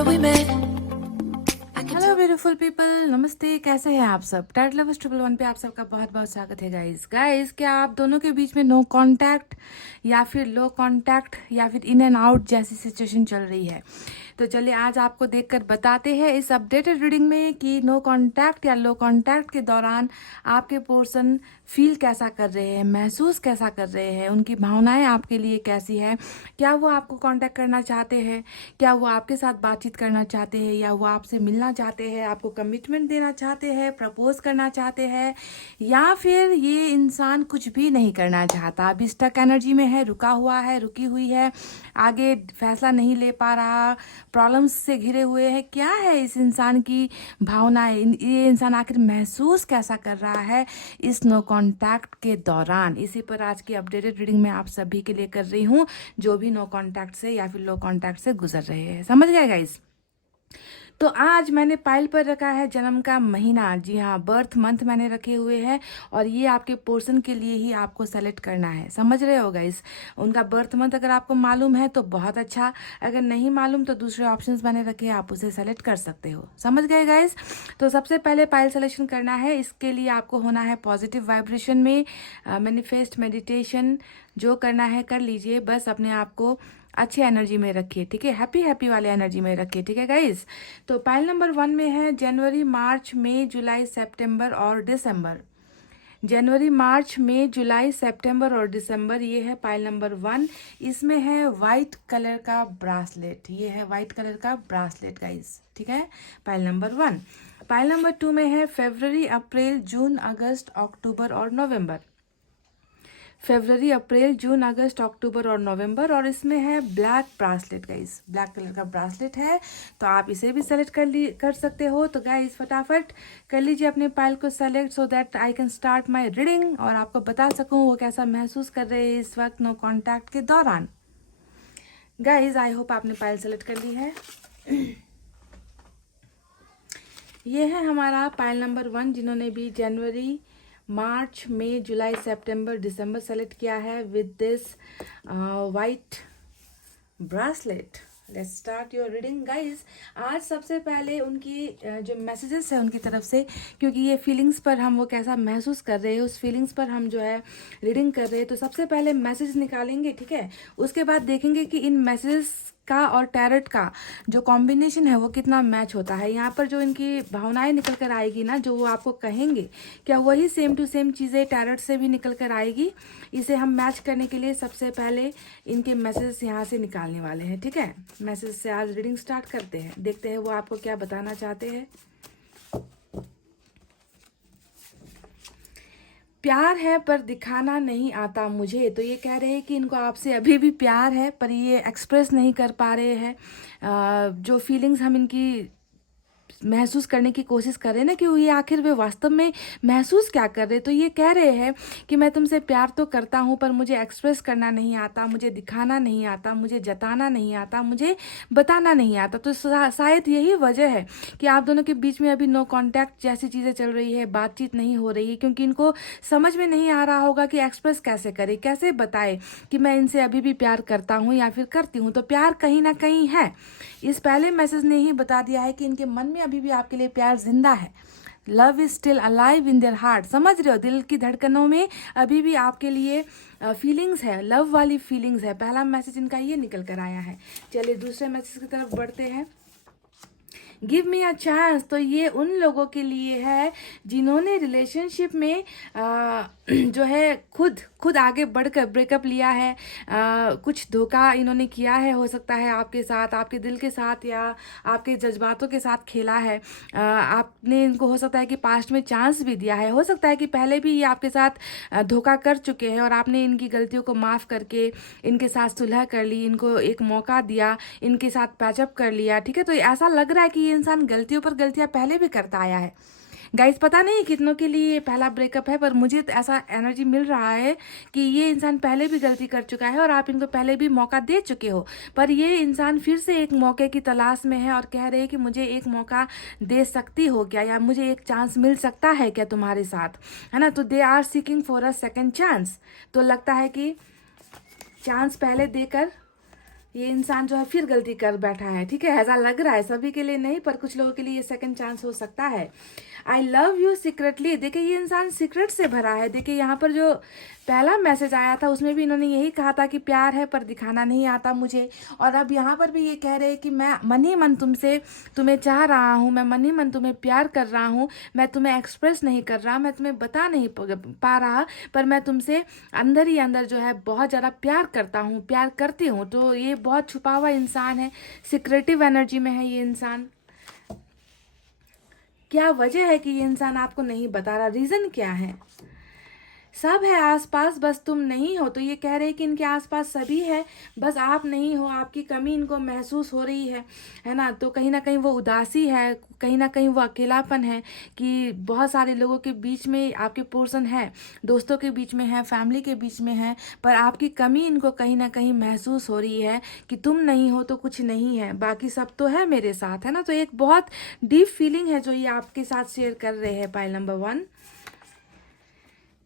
where we met. Hello beautiful people, नमस्ते। कैसे हैं आप सब? टैट लवर्स 111 पे आप सबका बहुत बहुत स्वागत है गाइस। क्या आप दोनों के बीच में नो कांटेक्ट या फिर लो कांटेक्ट या फिर इन एंड आउट जैसी सिचुएशन चल रही है? तो चलिए आज आपको देखकर बताते हैं इस अपडेटेड रीडिंग में कि नो कांटेक्ट या लो कांटेक्ट के दौरान आपके पर्सन फील कैसा कर रहे हैं, महसूस कैसा कर रहे हैं, उनकी भावनाएं आपके लिए कैसी है। क्या वो आपको कांटेक्ट करना चाहते हैं? क्या वो आपके साथ बातचीत करना चाहते हैं या वो आपसे मिलना चाहते हैं, आपको कमिटमेंट देना चाहते हैं, प्रपोज करना चाहते हैं, या फिर ये इंसान कुछ भी नहीं करना चाहता, अभी स्टक एनर्जी में है, रुका हुआ है, रुकी हुई है, आगे फैसला नहीं ले पा रहा, प्रॉब्लम्स से घिरे हुए हैं? क्या है इस इंसान की भावनाएं? ये इंसान आखिर महसूस कैसा कर रहा है इस नो कांटेक्ट के दौरान? इसी पर आज की अपडेटेड रीडिंग मैं आप सभी के लिए कर रही हूँ जो भी नो कांटेक्ट से या फिर लो कांटेक्ट से गुजर रहे हैं। समझ गए गाइस? तो आज मैंने पाइल पर रखा है जन्म का महीना, जी हाँ, बर्थ मंथ मैंने रखे हुए हैं, और ये आपके पोर्शन के लिए ही आपको सेलेक्ट करना है। समझ रहे हो गाइस? उनका बर्थ मंथ अगर आपको मालूम है तो बहुत अच्छा, अगर नहीं मालूम तो दूसरे ऑप्शंस मैंने रखे हैं, आप उसे सेलेक्ट कर सकते हो। समझ गए गाइस? तो सबसे पहले पाइल सिलेक्शन करना है, इसके लिए आपको होना है पॉजिटिव वाइब्रेशन में। मैनिफेस्ट मेडिटेशन जो करना है कर लीजिए, बस अपने आप को अच्छी एनर्जी में रखिए, ठीक है? हैप्पी हैप्पी वाले एनर्जी में रखिए, ठीक है गाइस? तो पाइल नंबर 1 में है जनवरी, मार्च, मई, जुलाई, सितंबर और दिसंबर। जनवरी, मार्च, मई, जुलाई, सितंबर और दिसंबर, ये है पाइल नंबर 1। इसमें है वाइट कलर का ब्रासलेट, ये है वाइट कलर का ब्रासलेट गाइस, ठीक है? Pile number 1। पाइल नंबर 2 में है फरवरी, अप्रैल, जून, अगस्त, अक्टूबर और नवंबर। फरवरी, अप्रैल, जून, अगस्त, अक्टूबर और नवंबर, और इसमें है black bracelet guys, black colour का ब्रासलेट है, तो आप इसे भी सेलेक्ट कर सकते हो। तो गाइस फटाफट कर लीजिए अपने पाइल को select, so that I can start my reading और आपको बता सकूं वो कैसा महसूस कर रहे हैं इस वक्त नो कांटेक्ट के दौरान। गाइस आई होप आपने पाइल सेलेक्ट कर ली है। ये है हमारा पाइल नंबर 1, जिन्होंने भी जनवरी, मार्च, मई, जुलाई, सितंबर, दिसंबर सेलेक्ट किया है with this white bracelet. Let's start your reading guys. आज सबसे पहले उनकी जो मैसेजेस है उनकी तरफ से, क्योंकि ये फीलिंग्स पर हम वो कैसा महसूस कर रहे हैं उस फीलिंग्स पर हम जो है रीडिंग कर रहे हैं। तो सबसे पहले मैसेज निकालेंगे, ठीक है? उसके बाद देखेंगे कि इन मैसेजेस का और टैरट का जो कॉम्बिनेशन है वो कितना मैच होता है। यहाँ पर जो इनकी भावनाएं निकल कर आएगी ना, जो वो आपको कहेंगे, क्या वही सेम टू सेम चीज़ें टैरट से भी निकल कर आएगी? इसे हम मैच करने के लिए सबसे पहले इनके मैसेज यहाँ से निकालने वाले हैं, ठीक है? मैसेज से आज रीडिंग स्टार्ट करते हैं, देखते हैं वो आपको क्या बताना चाहते हैं। प्यार है पर दिखाना नहीं आता मुझे, तो ये कह रहे हैं कि इनको आपसे अभी भी प्यार है पर ये एक्सप्रेस नहीं कर पा रहे हैं। जो फीलिंग्स हम इनकी महसूस करने की कोशिश कर रहे हैं ना, कि ये आखिर वे वास्तव में महसूस क्या कर रहे हैं। तो ये कह रहे हैं कि मैं तुमसे प्यार तो करता हूँ पर मुझे एक्सप्रेस करना नहीं आता, मुझे दिखाना नहीं आता, मुझे जताना नहीं आता, मुझे बताना नहीं आता। तो शायद यही वजह है कि आप दोनों के बीच में अभी नो कांटेक्ट जैसी चीज़ें चल रही है, बातचीत नहीं हो रही है, क्योंकि इनको समझ में नहीं आ रहा होगा कि एक्सप्रेस कैसे करे, कैसे बताए कि मैं इनसे अभी भी प्यार करता हूँ या फिर करती हूँ। तो प्यार कहीं ना कहीं है। इस पहले मैसेज ने ही बता दिया है कि इनके मन में अभी भी आपके लिए प्यार जिंदा है। Love is still alive in their heart. समझ रहे हो? दिल की धड़कनों में अभी भी आपके लिए फीलिंग्स है, लव वाली फीलिंग्स है। पहला मैसेज इनका ये निकल कर आया है। चलिए दूसरे मैसेज की तरफ बढ़ते हैं। गिव मी अ चांस, तो ये उन लोगों के लिए है जिन्होंने रिलेशनशिप में जो है खुद आगे बढ़कर ब्रेकअप लिया है। कुछ धोखा इन्होंने किया है, हो सकता है आपके साथ, आपके दिल के साथ या आपके जज्बातों के साथ खेला है। आपने इनको हो सकता है कि पास्ट में चांस भी दिया है, हो सकता है कि पहले भी ये आपके साथ धोखा कर चुके हैं और आपने इनकी गलतियों को माफ़ करके इनके साथ सुलह कर ली, इनको एक मौका दिया, इनके साथ पैचअप कर लिया, ठीक है? तो ऐसा लग रहा है कि ये इंसान गलतियों पर गलतियां पहले भी करता आया है। गाइस पता नहीं कितनों के लिए पहला ब्रेकअप है, पर मुझे तो ऐसा एनर्जी मिल रहा है कि ये इंसान पहले भी गलती कर चुका है और आप इनको पहले भी मौका दे चुके हो, पर ये इंसान फिर से एक मौके की तलाश में है और कह रहे हैं कि मुझे एक मौका दे सकती हो क्या, या मुझे एक चांस मिल सकता है क्या तुम्हारे साथ, है ना? तो they are seeking for a second chance. तो लगता है कि चांस पहले देकर ये इंसान जो है फिर गलती कर बैठा है, ठीक है। ऐसा लग रहा है, सभी के लिए नहीं पर कुछ लोगों के लिए ये सेकंड चांस हो सकता है। आई लव यू सीक्रेटली, देखिए ये इंसान सीक्रेट से भरा है। देखिए यहाँ पर जो पहला मैसेज आया था उसमें भी इन्होंने यही कहा था कि प्यार है पर दिखाना नहीं आता मुझे, और अब यहाँ पर भी ये कह रहे हैं कि मैं मन ही मन तुम्हें चाह रहा हूँ, मैं मन ही मन तुम्हें प्यार कर रहा हूँ, मैं तुम्हें एक्सप्रेस नहीं कर रहा, मैं तुम्हें बता नहीं पा रहा, पर मैं तुमसे अंदर ही अंदर जो है बहुत ज़्यादा प्यार करता हूँ, प्यार करती हूँ। तो ये बहुत छुपा हुआ इंसान है, सिक्रेटिव एनर्जी में है ये इंसान। क्या वजह है कि ये इंसान आपको नहीं बता रहा, रीज़न क्या है? सब है आसपास, बस तुम नहीं हो। तो ये कह रहे हैं कि इनके आसपास सभी है, बस आप नहीं हो, आपकी कमी इनको महसूस हो रही है ना। तो कहीं ना कहीं वो उदासी है, कहीं ना कहीं वो अकेलापन है कि बहुत सारे लोगों के बीच में आपके पोर्शन है, दोस्तों के बीच में है, फैमिली के बीच में है, पर आपकी कमी इनको कहीं ना कहीं महसूस हो रही है कि तुम नहीं हो तो कुछ नहीं है, बाकी सब तो है मेरे साथ, है ना। तो एक बहुत डीप फीलिंग है जो ये आपके साथ शेयर कर रहे हैं। पाइल नंबर 1,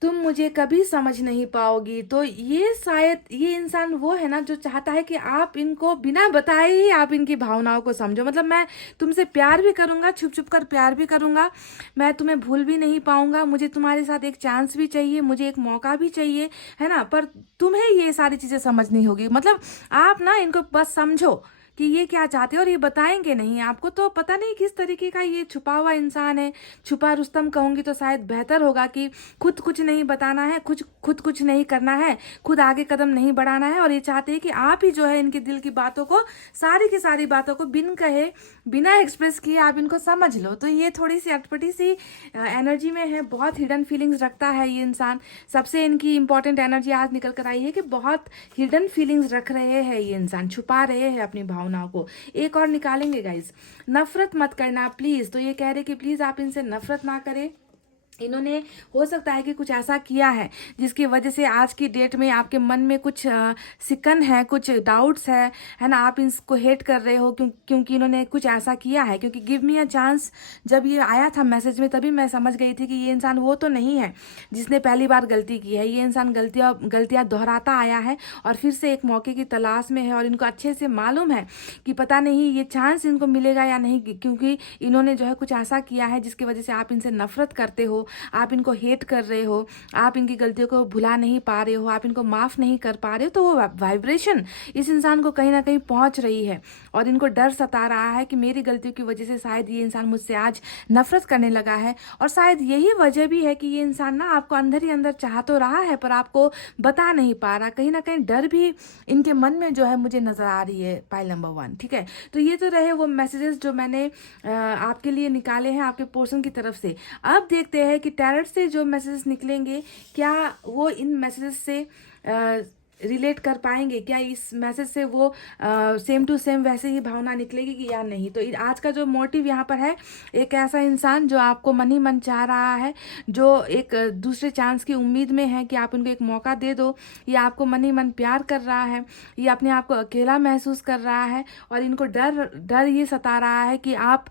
तुम मुझे कभी समझ नहीं पाओगी। तो ये शायद ये इंसान वो है ना जो चाहता है कि आप इनको बिना बताए ही आप इनकी भावनाओं को समझो। मतलब मैं तुमसे प्यार भी करूंगा, छुप छुप कर प्यार भी करूंगा, मैं तुम्हें भूल भी नहीं पाऊंगा, मुझे तुम्हारे साथ एक चांस भी चाहिए, मुझे एक मौका भी चाहिए, है ना। पर तुम्हें ये सारी चीजें समझनी होगी। मतलब आप ना इनको बस समझो कि ये क्या चाहते हैं, और ये बताएंगे नहीं आपको। तो पता नहीं किस तरीके का ये छुपा हुआ इंसान है, छुपा रुस्तम कहूंगी तो शायद बेहतर होगा कि खुद कुछ नहीं बताना है, खुद कुछ नहीं करना है, खुद आगे कदम नहीं बढ़ाना है, और ये चाहते हैं कि आप ही जो है इनके दिल की बातों को, सारी की सारी बातों को बिन कहे, बिना एक्सप्रेस किए आप इनको समझ लो। तो ये थोड़ी सी अटपटी सी एनर्जी में है, बहुत हिडन फीलिंग्स रखता है ये इंसान। सबसे इनकी इंपॉर्टेंट एनर्जी आज निकल कर आई है कि बहुत हिडन फीलिंग्स रख रहे हैं ये इंसान, छुपा रहे हैं अपनी भावनाओं को। एक और निकालेंगे गाइज, नफरत मत करना प्लीज। तो ये कह रहे कि प्लीज आप इनसे नफरत ना करें। इन्होंने हो सकता है कि कुछ ऐसा किया है जिसकी वजह से आज की डेट में आपके मन में कुछ सिकन है, कुछ डाउट्स है ना। आप इसको हेट कर रहे हो क्योंकि इन्होंने कुछ ऐसा किया है। क्योंकि गिव मी अ चांस जब ये आया था मैसेज में, तभी मैं समझ गई थी कि ये इंसान वो तो नहीं है जिसने पहली बार गलती की है। ये इंसान गलतियां दोहराता आया है और फिर से एक मौके की तलाश में है, और इनको अच्छे से मालूम है कि पता नहीं ये चांस इनको मिलेगा या नहीं, क्योंकि इन्होंने जो है कुछ ऐसा किया है जिसकी वजह से आप इनसे नफरत करते हो, आप इनको हेट कर रहे हो, आप इनकी गलतियों को भुला नहीं पा रहे हो, आप इनको माफ नहीं कर पा रहे हो। तो वो वाइब्रेशन इस इंसान को कहीं ना कहीं पहुंच रही है, और इनको डर सता रहा है कि मेरी गलतियों की वजह से शायद ये इंसान मुझसे आज नफरत करने लगा है। और शायद यही वजह भी है कि ये इंसान ना आपको अंदर ही अंदर चाह तो रहा है पर आपको बता नहीं पा रहा। कहीं ना कहीं डर भी इनके मन में जो है मुझे नजर आ रही है। पाइल नंबर 1, ठीक है। तो ये तो रहे वो मैसेजेस जो मैंने आपके लिए निकाले हैं आपके पोर्शन की तरफ से। अब देखते हैं कि टैरट से जो मैसेजेस निकलेंगे क्या वो इन मैसेजेस से रिलेट कर पाएंगे, क्या इस मैसेज से वो सेम टू सेम वैसे ही भावना निकलेगी कि या नहीं। तो आज का जो मोटिव यहाँ पर है, एक ऐसा इंसान जो आपको मन ही मन चाह रहा है, जो एक दूसरे चांस की उम्मीद में है कि आप उनको एक मौका दे दो, ये आपको मन ही मन प्यार कर रहा है, ये अपने आप को अकेला महसूस कर रहा है, और इनको डर ये सता रहा है कि आप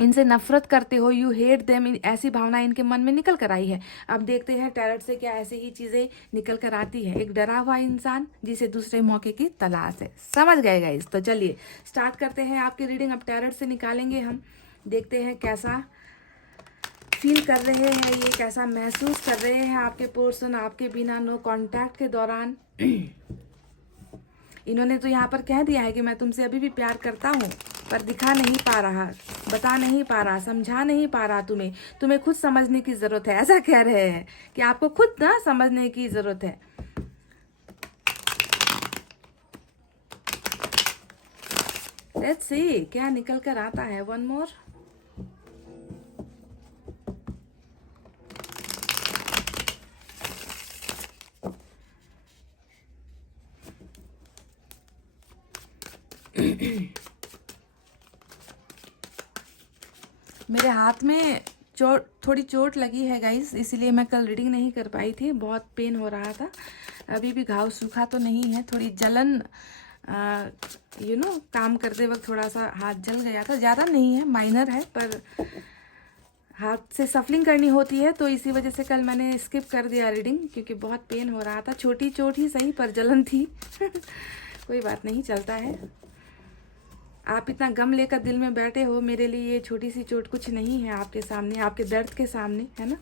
इनसे नफरत करते हो, यू हेट देम, ऐसी भावना इनके मन में निकल कर आई है। अब देखते हैं टैरट से क्या ऐसी ही चीजें निकल कर आती है। एक डरा हुआ इंसान जिसे दूसरे मौके की तलाश है। समझ गए गाइस? तो चलिए स्टार्ट करते हैं आपकी रीडिंग। अब टैरट से निकालेंगे हम, देखते हैं कैसा फील कर रहे हैं ये, कैसा महसूस कर रहे हैं आपके पर्सन आपके बिना नो कांटेक्ट के दौरान। इन्होंने तो यहाँ पर कह दिया है कि मैं तुमसे अभी भी प्यार करता हूँ, पर दिखा नहीं पा रहा, बता नहीं पा रहा, समझा नहीं पा रहा तुम्हें खुद समझने की जरूरत है। ऐसा कह रहे हैं कि आपको खुद ना समझने की जरूरत है। लेट्स सी क्या निकल कर आता है। वन मोर, मेरे हाथ में थोड़ी चोट लगी है गाइस, इसीलिए मैं कल रीडिंग नहीं कर पाई थी, बहुत पेन हो रहा था। अभी भी घाव सूखा तो नहीं है, थोड़ी जलन काम करते वक्त थोड़ा सा हाथ जल गया था, ज़्यादा नहीं है, माइनर है, पर हाथ से सफलिंग करनी होती है तो इसी वजह से कल मैंने स्किप कर दिया रीडिंग, क्योंकि बहुत पेन हो रहा था। छोटी चोट ही सही पर जलन थी। कोई बात नहीं, चलता है। आप इतना गम लेकर दिल में बैठे हो, मेरे लिए ये छोटी सी चोट कुछ नहीं है आपके सामने, आपके दर्द के सामने, है ना।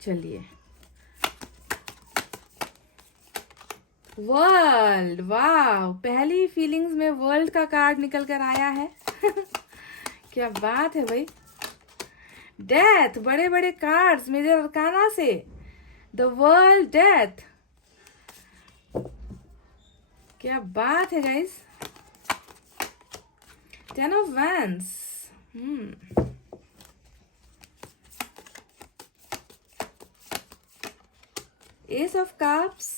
चलिए, वर्ल्ड, वाह, पहली फीलिंग्स में वर्ल्ड का कार्ड निकल कर आया है। क्या बात है भाई। डेथ, बड़े बड़े कार्ड्स मेरे अरकाना से, द वर्ल्ड, डेथ, क्या बात है guys. 10 of wands, S of cups,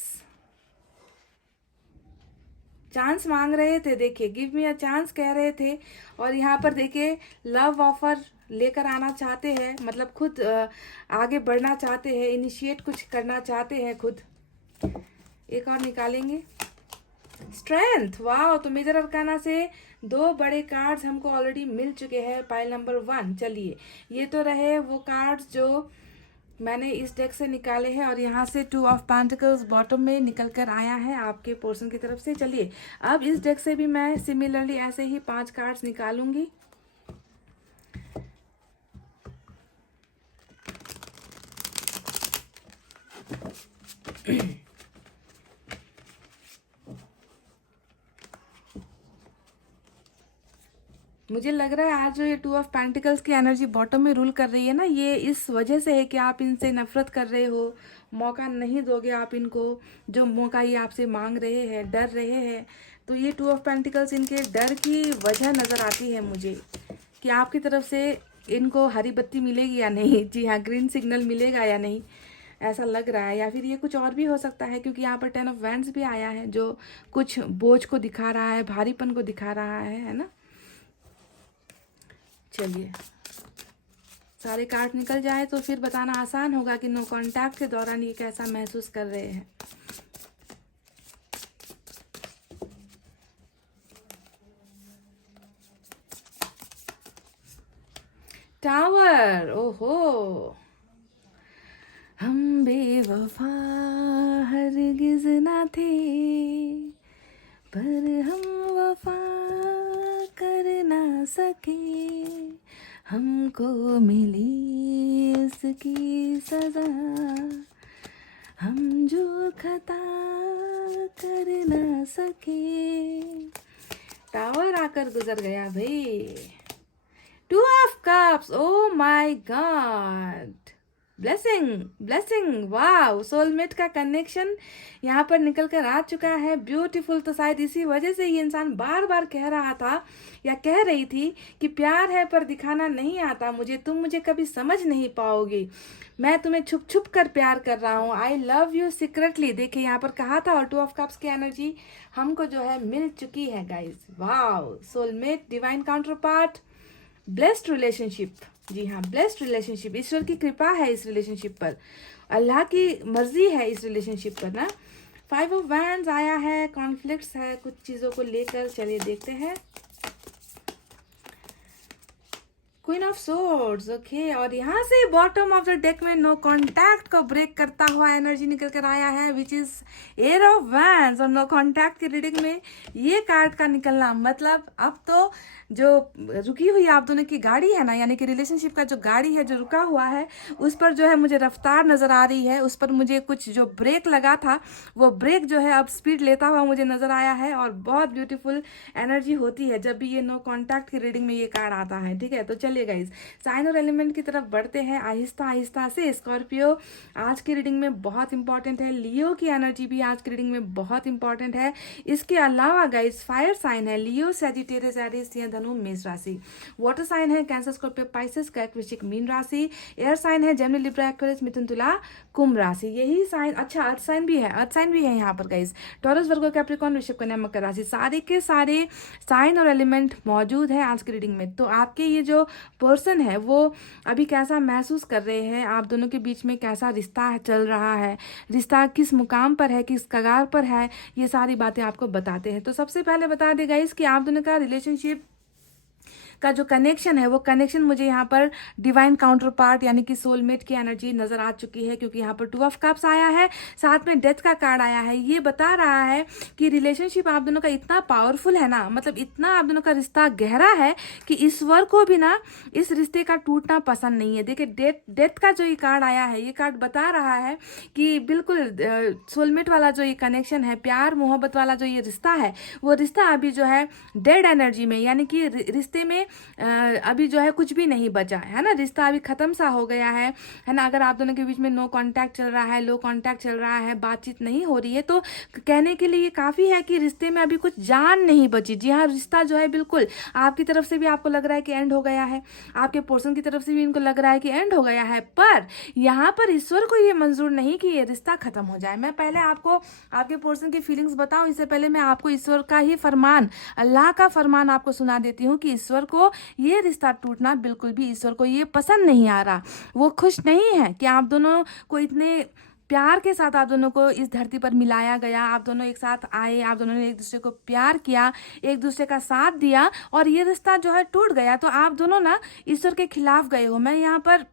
chance मांग रहे थे, देखिए गिव मी अ चांस कह रहे थे, और यहाँ पर देखिए लव ऑफर लेकर आना चाहते हैं, मतलब खुद आगे बढ़ना चाहते हैं, इनिशिएट कुछ करना चाहते हैं खुद। एक और निकालेंगे, स्ट्रेंथ, वाह। तो मेजर अरकाना से 2 बड़े कार्ड्स हमको ऑलरेडी मिल चुके हैं, पाइल नंबर 1। चलिए, ये तो रहे वो कार्ड्स जो मैंने इस डेक से निकाले हैं, और यहाँ से 2 ऑफ पेंटिकल्स बॉटम में निकल कर आया है आपके पोर्शन की तरफ से। चलिए, अब इस डेक से भी मैं सिमिलरली ऐसे ही 5 कार्ड्स निकालूंगी। मुझे लग रहा है आज जो ये 2 ऑफ पेंटिकल्स की एनर्जी बॉटम में रूल कर रही है ना, ये इस वजह से है कि आप इनसे नफरत कर रहे हो, मौका नहीं दोगे आप इनको, जो मौका ये आपसे मांग रहे हैं, डर रहे हैं। तो ये 2 ऑफ पेंटिकल्स इनके डर की वजह नज़र आती है मुझे, कि आपकी तरफ से इनको हरी बत्ती मिलेगी या नहीं। जी हाँ, ग्रीन सिग्नल मिलेगा या नहीं, ऐसा लग रहा है। या फिर ये कुछ और भी हो सकता है, क्योंकि यहाँ पर 10 ऑफ वैंड्स भी आया है, जो कुछ बोझ को दिखा रहा है, भारीपन को दिखा रहा है ना। चलिए, सारे कार्ड निकल जाए तो फिर बताना आसान होगा कि नो कांटेक्ट के दौरान ये कैसा महसूस कर रहे हैं। टावर, ओहो, हम बेवफा हरगिज ना थे, पर हम वफा कर ना सके, हमको मिली उसकी सजा, हम जो खता कर ना सके। टावर आकर गुजर गया भाई। 2 of cups, oh my God, blessing, blessing, वाह। सोलमेट का कनेक्शन यहाँ पर निकल कर आ चुका है, ब्यूटीफुल। तो शायद इसी वजह से ये इंसान बार बार कह रहा था या कह रही थी कि प्यार है पर दिखाना नहीं आता मुझे, तुम मुझे कभी समझ नहीं पाओगी, मैं तुम्हें छुप छुप कर प्यार कर रहा हूँ, आई लव यू सीक्रेटली। देखिए यहाँ पर कहा था, और 2 ऑफ कप्स की एनर्जी हमको जो है मिल चुकी है गाइज, वाह। Soulmate, divine counterpart, blessed relationship, जी हाँ, ब्लेस्ड रिलेशनशिप, ईश्वर की कृपा है इस रिलेशनशिप पर, अल्लाह की मर्जी है इस रिलेशनशिप पर ना। 5 ऑफ वैंड्स आया है, कॉन्फ्लिक्ट्स है कुछ चीज़ों को लेकर। चलिए देखते हैं, क्वीन ऑफ सोर्ड्स, ओके। और यहाँ से बॉटम ऑफ द डेक में नो कॉन्टैक्ट को ब्रेक करता हुआ एनर्जी निकल कर आया है, which is air of wands. और नो कॉन्टैक्ट की रीडिंग में ये कार्ड का निकलना मतलब अब तो जो रुकी हुई आप दोनों की गाड़ी है ना, यानी कि रिलेशनशिप का जो गाड़ी है जो रुका हुआ है, उस पर जो है मुझे रफ्तार नज़र आ रही है, उस पर मुझे कुछ जो ब्रेक लगा था वो ब्रेक जो है अब स्पीड लेता हुआ मुझे नज़र आया है। और बहुत ब्यूटीफुल एनर्जी होती है जब भी ये नो कॉन्टैक्ट की रीडिंग में ये कार्ड आता है, ठीक है। तो चलिए गाइज, साइन और एलिमेंट की तरफ बढ़ते हैं आहिस्ता आहिस्ता से। स्कॉर्पियो आज की रीडिंग में बहुत इंपॉर्टेंट है, लियो की एनर्जी भी आज की रीडिंग में बहुत इंपॉर्टेंट है। इसके अलावा गाइज फायर साइन है लियो, सेजिटेरियस, एरीज या धनु, मेष राशि। वाटर साइन है कैंसर, स्कॉर्पियो, पाइसेस, कर्क, वृश्चिक, मीन राशि। एयर साइन है जेमिनी, लिब्रा, एक्वेरियस, मिथुन, तुला, कुंभ राशि। यही साइन, अच्छा अर्थ साइन भी है, अर्थ साइन भी है यहाँ पर गाइज, टॉरस, वर्गो, कैप्रिकॉर्न, वृषभ, कन्या, मकर राशि। सारे के सारे साइन और एलिमेंट मौजूद है आज की रीडिंग में। तो आपके ये जो पर्सन है वो अभी कैसा महसूस कर रहे हैं, आप दोनों के बीच में कैसा रिश्ता चल रहा है, रिश्ता किस मुकाम पर है, किस कगार पर है, ये सारी बातें आपको बताते हैं। तो सबसे पहले बता दें गाइस कि आप दोनों का रिलेशनशिप का जो कनेक्शन है वो कनेक्शन मुझे यहाँ पर डिवाइन काउंटर पार्ट यानी कि सोलमेट की एनर्जी नजर आ चुकी है, क्योंकि यहाँ पर 2 ऑफ कप्स आया है, साथ में डेथ का कार्ड आया है। ये बता रहा है कि रिलेशनशिप आप दोनों का इतना पावरफुल है ना, मतलब इतना आप दोनों का रिश्ता गहरा है कि ईश्वर को भी ना इस रिश्ते का टूटना पसंद नहीं है। देखिए डेथ का जो ये कार्ड आया है, ये कार्ड बता रहा है कि बिल्कुल सोलमेट वाला जो ये कनेक्शन है, प्यार मोहब्बत वाला जो ये रिश्ता है, वो रिश्ता अभी जो है डेड एनर्जी में, यानी कि रिश्ते में अभी जो है कुछ भी नहीं बचा है ना, रिश्ता अभी खत्म सा हो गया है ना। अगर आप दोनों के बीच में नो कांटेक्ट चल रहा है, लो कांटेक्ट चल रहा है, बातचीत नहीं हो रही है, तो कहने के लिए काफी है कि रिश्ते में अभी कुछ जान नहीं बची। जी हाँ, रिश्ता जो है बिल्कुल आपकी तरफ से भी आपको लग रहा है कि एंड हो गया है, आपके पर्सन की तरफ से भी इनको लग रहा है कि एंड हो गया है, पर यहाँ पर ईश्वर को ये मंजूर नहीं कि ये रिश्ता खत्म हो जाए। मैं पहले आपको आपके पर्सन की फीलिंग्स बताऊं, इससे पहले मैं आपको ईश्वर का ही फरमान, अल्लाह का फरमान आपको सुना देती हूँ कि ईश्वर को ये रिश्ता टूटना बिल्कुल भी, ईश्वर को ये पसंद नहीं आ रहा। वो खुश नहीं है कि आप दोनों को इतने प्यार के साथ आप दोनों को इस धरती पर मिलाया गया, आप दोनों एक साथ आए, आप दोनों ने एक दूसरे को प्यार किया, एक दूसरे का साथ दिया, और ये रिश्ता जो है टूट गया। तो आप दोनों ना ईश्वर के खिलाफ गए हो। मैं यहाँ पर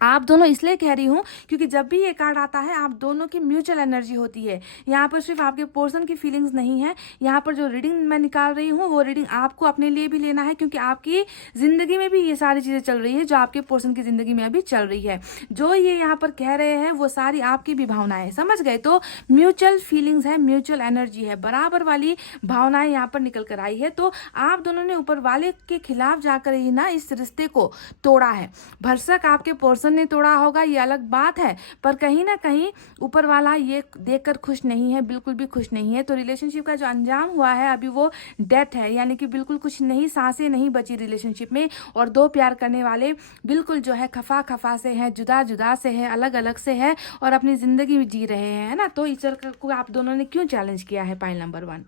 आप दोनों इसलिए कह रही हूँ क्योंकि जब भी ये कार्ड आता है आप दोनों की म्यूचुअल एनर्जी होती है। यहाँ पर सिर्फ आपके पर्सन की फीलिंग्स नहीं है, यहाँ पर जो रीडिंग मैं निकाल रही हूँ वो रीडिंग आपको अपने लिए भी लेना है, क्योंकि आपकी जिंदगी में भी ये सारी चीजें चल रही है जो आपके पर्सन की जिंदगी में अभी चल रही है। जो ये यहाँ पर कह रहे हैं वो सारी आपकी भी भावनाएं है, समझ गए? तो म्यूचुअल फीलिंग्स है, म्यूचुअल एनर्जी है, बराबर वाली भावनाएं यहाँ पर निकल कर आई है। तो आप दोनों ने ऊपर वाले के खिलाफ जाकर ही ना इस रिश्ते को तोड़ा है। भरसक आपके पर्सन ने तोड़ा होगा, ये अलग बात है, पर कहीं ना कहीं ऊपर वाला ये देखकर खुश नहीं है, बिल्कुल भी खुश नहीं है। तो रिलेशनशिप का जो अंजाम हुआ है अभी वो डेथ है, यानी कि बिल्कुल कुछ नहीं, सांसें नहीं बची रिलेशनशिप में, और दो प्यार करने वाले बिल्कुल जो है खफा खफा से है, जुदा जुदा से है, अलग अलग से है, और अपनी जिंदगी जी रहे हैं ना। तो ईश्वर को आप दोनों ने क्यों चैलेंज किया है? पाइल नंबर 1,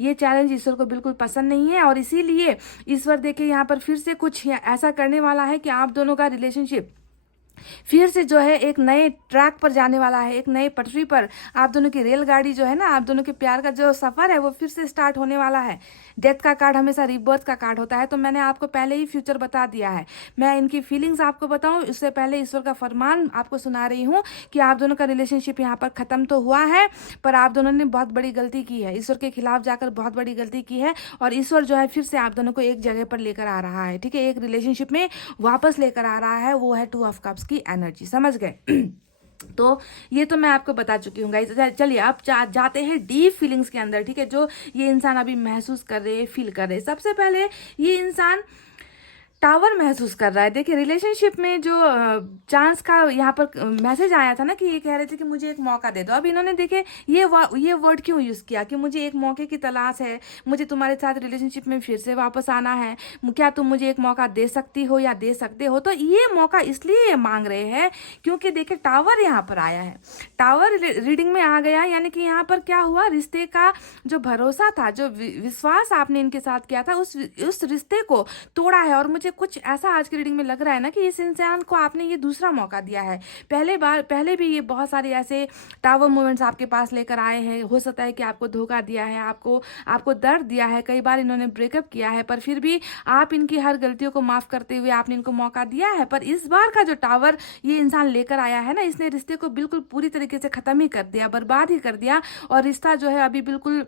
ये चैलेंज ईश्वर को बिल्कुल पसंद नहीं है, और इसीलिए ईश्वर देखिए यहाँ पर फिर से कुछ ऐसा करने वाला है कि आप दोनों का रिलेशनशिप फिर से जो है एक नए ट्रैक पर जाने वाला है, एक नए पटरी पर आप दोनों की रेलगाड़ी जो है ना, आप दोनों के प्यार का जो सफर है वो फिर से स्टार्ट होने वाला है। डेथ का कार्ड हमेशा रीबर्थ का कार्ड होता है, तो मैंने आपको पहले ही फ्यूचर बता दिया है। मैं इनकी फीलिंग्स आपको बताऊं उससे पहले ईश्वर का फरमान आपको सुना रही हूँ कि आप दोनों का रिलेशनशिप यहाँ पर खत्म तो हुआ है, पर आप दोनों ने बहुत बड़ी गलती की है, ईश्वर के खिलाफ जाकर बहुत बड़ी गलती की है, और ईश्वर जो है फिर से आप दोनों को एक जगह पर लेकर आ रहा है, ठीक है, एक रिलेशनशिप में वापस लेकर आ रहा है। वो है 2 ऑफ कप्स की एनर्जी, समझ गए? तो ये तो मैं आपको बता चुकी हूँ गाइस। चलिए अब जाते हैं डीप फीलिंग्स के अंदर, ठीक है, जो ये इंसान अभी महसूस कर रहे, फील कर रहे। सबसे पहले ये इंसान टावर महसूस कर रहा है। देखिए रिलेशनशिप में जो चांस का यहाँ पर मैसेज आया था ना कि ये कह रहे थे कि मुझे एक मौका दे दो। अब इन्होंने देखे ये वर्ड क्यों यूज किया कि मुझे एक मौके की तलाश है, मुझे तुम्हारे साथ रिलेशनशिप में फिर से वापस आना है, क्या तुम मुझे एक मौका दे सकती हो या दे सकते हो? तो ये मौका इसलिए मांग रहे हैं क्योंकि देखिए टावर यहाँ पर आया है, टावर रीडिंग में आ गया, यानी कि यहाँ पर क्या हुआ, रिश्ते का जो भरोसा था, जो विश्वास आपने इनके साथ किया था, उस रिश्ते को तोड़ा है। और मुझे कुछ ऐसा आज की रीडिंग में लग रहा है ना कि इस इंसान को आपने ये दूसरा मौका दिया है। पहले भी ये बहुत सारे ऐसे टावर मोमेंट्स आपके पास लेकर आए हैं। हो सकता है कि आपको धोखा दिया है, आपको दर्द दिया है, कई बार इन्होंने ब्रेकअप किया है, पर फिर भी आप इनकी हर गलतियों को माफ करते हुए आपने इनको मौका दिया है। पर इस बार का जो टावर ये इंसान लेकर आया है ना, इसने रिश्ते को बिल्कुल पूरी तरीके से खत्म ही कर दिया, बर्बाद ही कर दिया, और रिश्ता जो है अभी बिल्कुल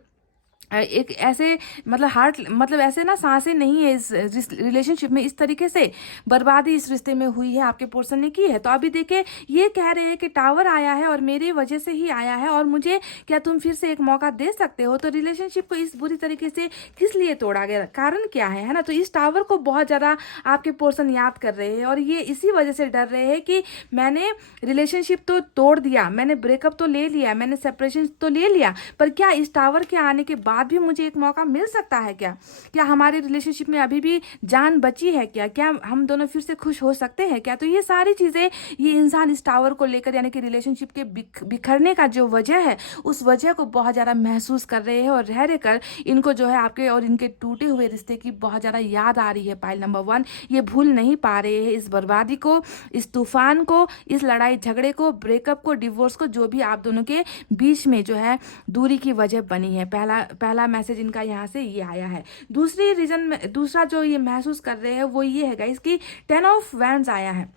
एक ऐसे मतलब ऐसे ना सांसें नहीं है इस रिलेशनशिप में, इस तरीके से बर्बादी इस रिश्ते में हुई है, आपके पर्सन ने की है। तो अभी देखिए ये कह रहे हैं कि टावर आया है और मेरी वजह से ही आया है, और मुझे क्या तुम फिर से एक मौका दे सकते हो? तो रिलेशनशिप को इस बुरी तरीके से किस लिए तोड़ा गया, कारण क्या है ना? तो इस टावर को बहुत ज़्यादा आपके पर्सन याद कर रहे हैं, और ये इसी वजह से डर रहे हैं कि मैंने रिलेशनशिप तो तोड़ दिया, मैंने ब्रेकअप तो ले लिया, मैंने सेपरेशन तो ले लिया, पर क्या इस टावर के आने के बाद भी मुझे एक मौका मिल सकता है क्या हमारे रिलेशनशिप में अभी भी जान बची है क्या हम दोनों फिर से खुश हो सकते हैं क्या? तो ये सारी चीजें ये इंसान इस टावर को लेकर, यानी कि रिलेशनशिप के बिखरने का जो वजह है, उस वजह को बहुत ज्यादा महसूस कर रहे हैं, और रह रहकर इनको जो है आपके और इनके टूटे हुए रिश्ते की बहुत ज्यादा याद आ रही है। पाइल नंबर 1, ये भूल नहीं पा रहे हैं इस बर्बादी को, इस तूफान को, इस लड़ाई झगड़े को, ब्रेकअप को, डिवोर्स को, जो भी आप दोनों के बीच में जो है दूरी की वजह बनी है। पहला पहला मैसेज इनका यहाँ से ये आया है। दूसरी रीजन में दूसरा जो ये महसूस कर रहे हैं वो ये है गाइस कि 10 ऑफ वैंड्स आया है।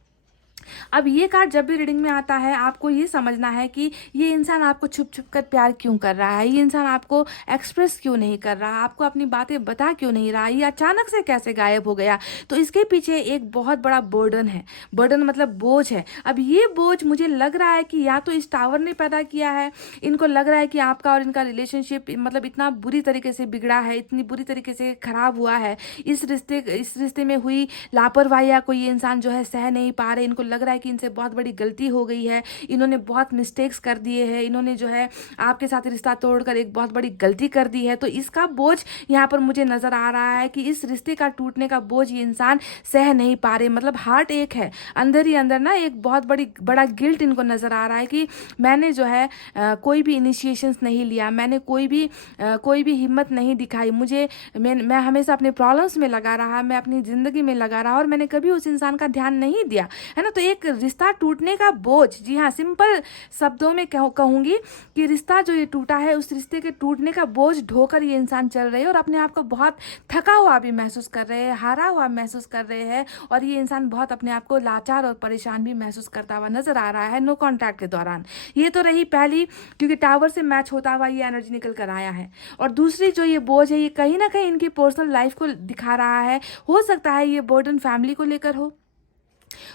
अब ये कार्ड जब भी रीडिंग में आता है आपको ये समझना है कि ये इंसान आपको छुप छुप कर प्यार क्यों कर रहा है, ये इंसान आपको एक्सप्रेस क्यों नहीं कर रहा, आपको अपनी बातें बता क्यों नहीं रहा, ये अचानक से कैसे गायब हो गया। तो इसके पीछे एक बहुत बड़ा बर्डन है। बर्डन मतलब बोझ है। अब ये बोझ मुझे लग रहा है कि या तो इस टावर ने पैदा किया है, इनको लग रहा है कि आपका और इनका रिलेशनशिप मतलब इतना बुरी तरीके से बिगड़ा है, इतनी बुरी तरीके से खराब हुआ है, इस रिश्ते में हुई लापरवाही को ये इंसान जो है सह नहीं पा रहे। इनको लग रहा है कि इनसे बहुत बड़ी गलती हो गई है, इन्होंने बहुत मिस्टेक्स कर दिए हैं, इन्होंने जो है आपके साथ रिश्ता तोड़कर एक बहुत बड़ी गलती कर दी है। तो इसका बोझ यहाँ पर मुझे नजर आ रहा है कि इस रिश्ते का टूटने का बोझ ये इंसान सह नहीं पा रहे। मतलब हार्ट एक है, अंदर ही अंदर ना एक बहुत बड़ा गिल्ट इनको नजर आ रहा है कि मैंने जो है कोई भी इनिशिएशंस नहीं लिया, मैंने कोई भी हिम्मत नहीं दिखाई, मैं हमेशा अपने प्रॉब्लम्स में लगा रहा, मैं अपनी जिंदगी में लगा रहा और मैंने कभी उस इंसान का ध्यान नहीं दिया, है ना। तो एक रिश्ता टूटने का बोझ, जी हाँ, सिंपल शब्दों में कहूंगी कि रिश्ता जो ये टूटा है उस रिश्ते के टूटने का बोझ ढोकर ये इंसान चल रहे हैं और अपने आप को बहुत थका हुआ भी महसूस कर रहे हैं, हारा हुआ महसूस कर रहे हैं और ये इंसान बहुत अपने आप को लाचार और परेशान भी महसूस करता हुआ नजर आ रहा है नो कॉन्टैक्ट के दौरान। ये तो रही पहली, क्योंकि टावर से मैच होता हुआ ये एनर्जी निकल कर आया है। और दूसरी जो ये बोझ है ये कहीं ना कहीं इनकी पर्सनल लाइफ को दिखा रहा है। हो सकता है ये बर्डन फैमिली को लेकर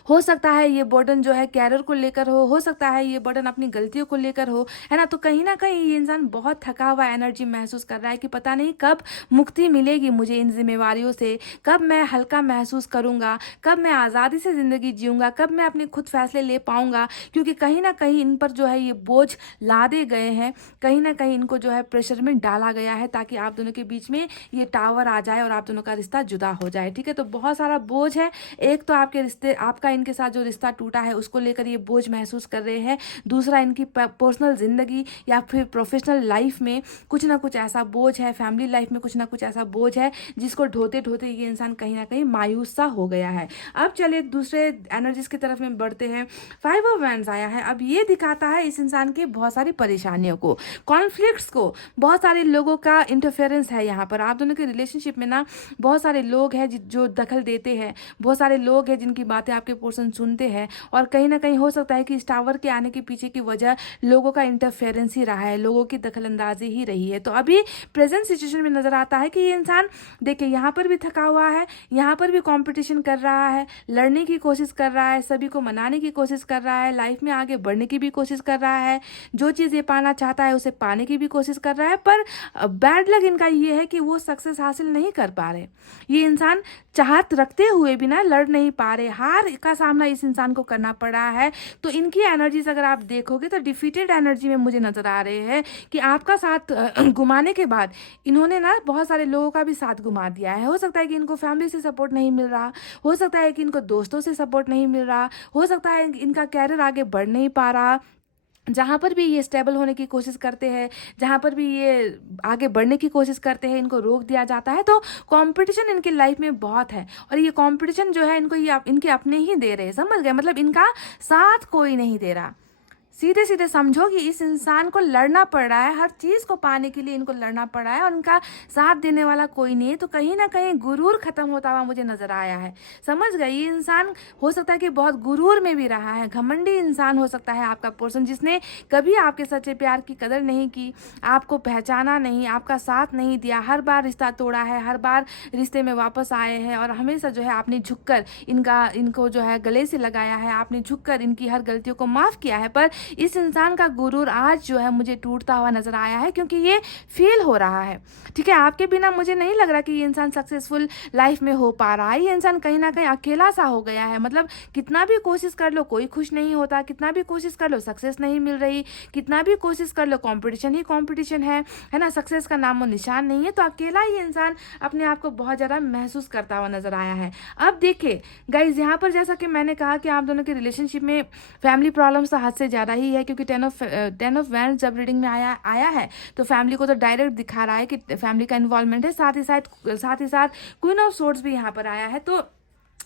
हो सकता है ये बर्डन जो है कैरियर को लेकर हो सकता है ये बर्डन अपनी गलतियों को लेकर हो, है ना। तो कहीं ना कहीं ये इंसान बहुत थका हुआ एनर्जी महसूस कर रहा है कि पता नहीं कब मुक्ति मिलेगी मुझे इन जिम्मेवारियों से, कब मैं हल्का महसूस करूंगा, कब मैं आज़ादी से ज़िंदगी जीऊँगा, कब मैं अपने खुद फैसले ले पाऊंगा। क्योंकि कहीं ना कहीं इन पर जो है ये बोझ लादे गए हैं, कहीं ना कहीं इनको जो है प्रेशर में डाला गया है ताकि आप दोनों के बीच में ये टावर आ जाए और आप दोनों का रिश्ता जुदा हो जाए, ठीक है। तो बहुत सारा बोझ है। एक तो आपका इनके साथ जो रिश्ता टूटा है उसको लेकर ये बोझ महसूस कर रहे हैं। दूसरा इनकी पर्सनल जिंदगी या फिर प्रोफेशनल लाइफ में कुछ ना कुछ ऐसा बोझ है, फैमिली लाइफ में कुछ ना कुछ ऐसा बोझ है जिसको ढोते ढोते ये इंसान कहीं ना कहीं मायूस सा हो गया है। अब चलिए दूसरे एनर्जीज की तरफ में बढ़ते हैं। 5 ऑफ वैंड्स आया है। अब ये दिखाता है इस इंसान के बहुत सारी परेशानियों को, कॉन्फ्लिक्ट्स को, बहुत सारे लोगों का इंटरफेरेंस है यहाँ पर। आप दोनों के रिलेशनशिप में ना बहुत सारे लोग हैं जो दखल देते हैं, बहुत सारे लोग हैं जिनकी बातें आपके पर्सन सुनते हैं और कहीं ना कहीं हो सकता है कि इस टावर के आने के पीछे की वजह लोगों का इंटरफेरेंस ही रहा है, लोगों की दखलंदाजी ही रही है। तो अभी प्रेजेंट सिचुएशन में नजर आता है कि ये इंसान देखिए यहाँ पर भी थका हुआ है, यहाँ पर भी कंपटीशन कर रहा है, लड़ने की कोशिश कर रहा है, सभी को मनाने की कोशिश कर रहा है, लाइफ में आगे बढ़ने की भी कोशिश कर रहा है, जो चीज़ ये पाना चाहता है उसे पाने की भी कोशिश कर रहा है। पर बैड लक इनका ये है कि वो सक्सेस हासिल नहीं कर पा रहे। ये इंसान चाहत रखते हुए भी ना लड़ नहीं पा रहे, हार का सामना इस इंसान को करना पड़ा है। तो इनकी एनर्जीज अगर आप देखोगे तो डिफीटेड एनर्जी में मुझे नजर आ रहे हैं कि आपका साथ घुमाने के बाद इन्होंने ना बहुत सारे लोगों का भी साथ घुमा दिया है। हो सकता है कि इनको फैमिली से सपोर्ट नहीं मिल रहा, हो सकता है कि इनको दोस्तों से सपोर्ट नहीं मिल रहा, हो सकता है इनका कैरियर आगे बढ़ नहीं पा रहा। जहाँ पर भी ये स्टेबल होने की कोशिश करते हैं, जहाँ पर भी ये आगे बढ़ने की कोशिश करते हैं, इनको रोक दिया जाता है। तो कंपटीशन इनकी लाइफ में बहुत है और ये कंपटीशन जो है इनको ये इनके अपने ही दे रहे हैं, समझ गए। मतलब इनका साथ कोई नहीं दे रहा। सीधे सीधे समझो कि इस इंसान को लड़ना पड़ रहा है, हर चीज़ को पाने के लिए इनको लड़ना पड़ रहा है और उनका साथ देने वाला कोई नहीं है। तो कहीं ना कहीं गुरूर खत्म होता हुआ मुझे नजर आया है, समझ गए। ये इंसान हो सकता है कि बहुत गुरूर में भी रहा है, घमंडी इंसान हो सकता है आपका पर्सन, जिसने कभी आपके सच्चे प्यार की कदर नहीं की, आपको पहचाना नहीं, आपका साथ नहीं दिया, हर बार रिश्ता तोड़ा है, हर बार रिश्ते में वापस आए हैं और हमेशा जो है आपने झुककर इनको जो है गले से लगाया है, आपने झुककर इनकी हर गलतियों को माफ़ किया है। पर इस इंसान का गुरूर आज जो है मुझे टूटता हुआ नजर आया है क्योंकि ये फेल हो रहा है, ठीक है। आपके बिना मुझे नहीं लग रहा कि ये इंसान सक्सेसफुल लाइफ में हो पा रहा है। ये इंसान कहीं ना कहीं अकेला सा हो गया है। मतलब कितना भी कोशिश कर लो कोई खुश नहीं होता, कितना भी कोशिश कर लो सक्सेस नहीं मिल रही, कितना भी कोशिश कर लो कंपटीशन ही कंपटीशन है ना, सक्सेस का नामो निशान नहीं है। तो अकेला ये इंसान अपने आप को बहुत ज़्यादा महसूस करता हुआ नजर आया है। अब देखिए गाइज, यहाँ पर जैसा कि मैंने कहा कि आप दोनों के रिलेशनशिप में फैमिली प्रॉब्लम्स तो हद से ज़्यादा ही है, क्योंकि 10 ऑफ वैंड्स जब रीडिंग में आया है तो फैमिली को तो डायरेक्ट दिखा रहा है कि फैमिली का इन्वॉल्वमेंट है, साथ ही साथ क्वीन ऑफ सोर्ड्स भी यहाँ पर आया है। तो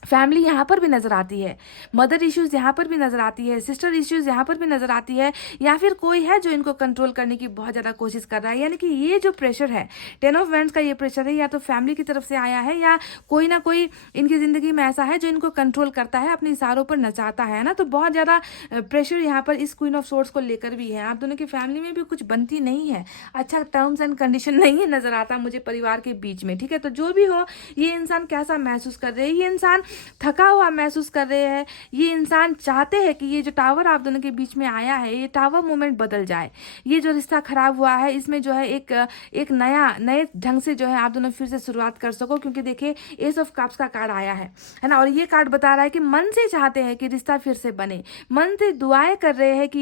फैमिली यहाँ पर भी नज़र आती है, मदर इश्यूज़ यहाँ पर भी नज़र आती है, सिस्टर इश्यूज़ यहाँ पर भी नज़र आती है, या फिर कोई है जो इनको कंट्रोल करने की बहुत ज़्यादा कोशिश कर रहा है। यानी कि ये जो प्रेशर है, 10 ऑफ वैंड्स का ये प्रेशर है, या तो फैमिली की तरफ से आया है, या कोई ना कोई इनकी ज़िंदगी में ऐसा है जो इनको कंट्रोल करता है, अपने इशारों पर नचाता है ना। तो बहुत ज़्यादा प्रेशर यहाँ पर इस क्वीन ऑफ सोर्ड्स को लेकर भी है। आप दोनों की फैमिली में भी कुछ बनती नहीं है, अच्छा टर्म्स एंड कंडीशन नहीं है नज़र आता मुझे परिवार के बीच में, ठीक है। तो जो भी हो, ये इंसान कैसा महसूस कर रहे हैं, ये इंसान थका हुआ महसूस कर रहे हैं, ये इंसान चाहते हैं कि ये जो टावर आप दोनों के बीच में आया है, ये टावर मोमेंट बदल जाए, ये जो रिश्ता खराब हुआ है इसमें जो है एक नए ढंग से जो है आप दोनों फिर से शुरुआत कर सको। क्योंकि देखिए एस ऑफ कप्स का कार्ड आया है ना, और ये कार्ड बता रहा है कि मन से चाहते हैं कि रिश्ता फिर से बने, मन से दुआएं कर रहे हैं कि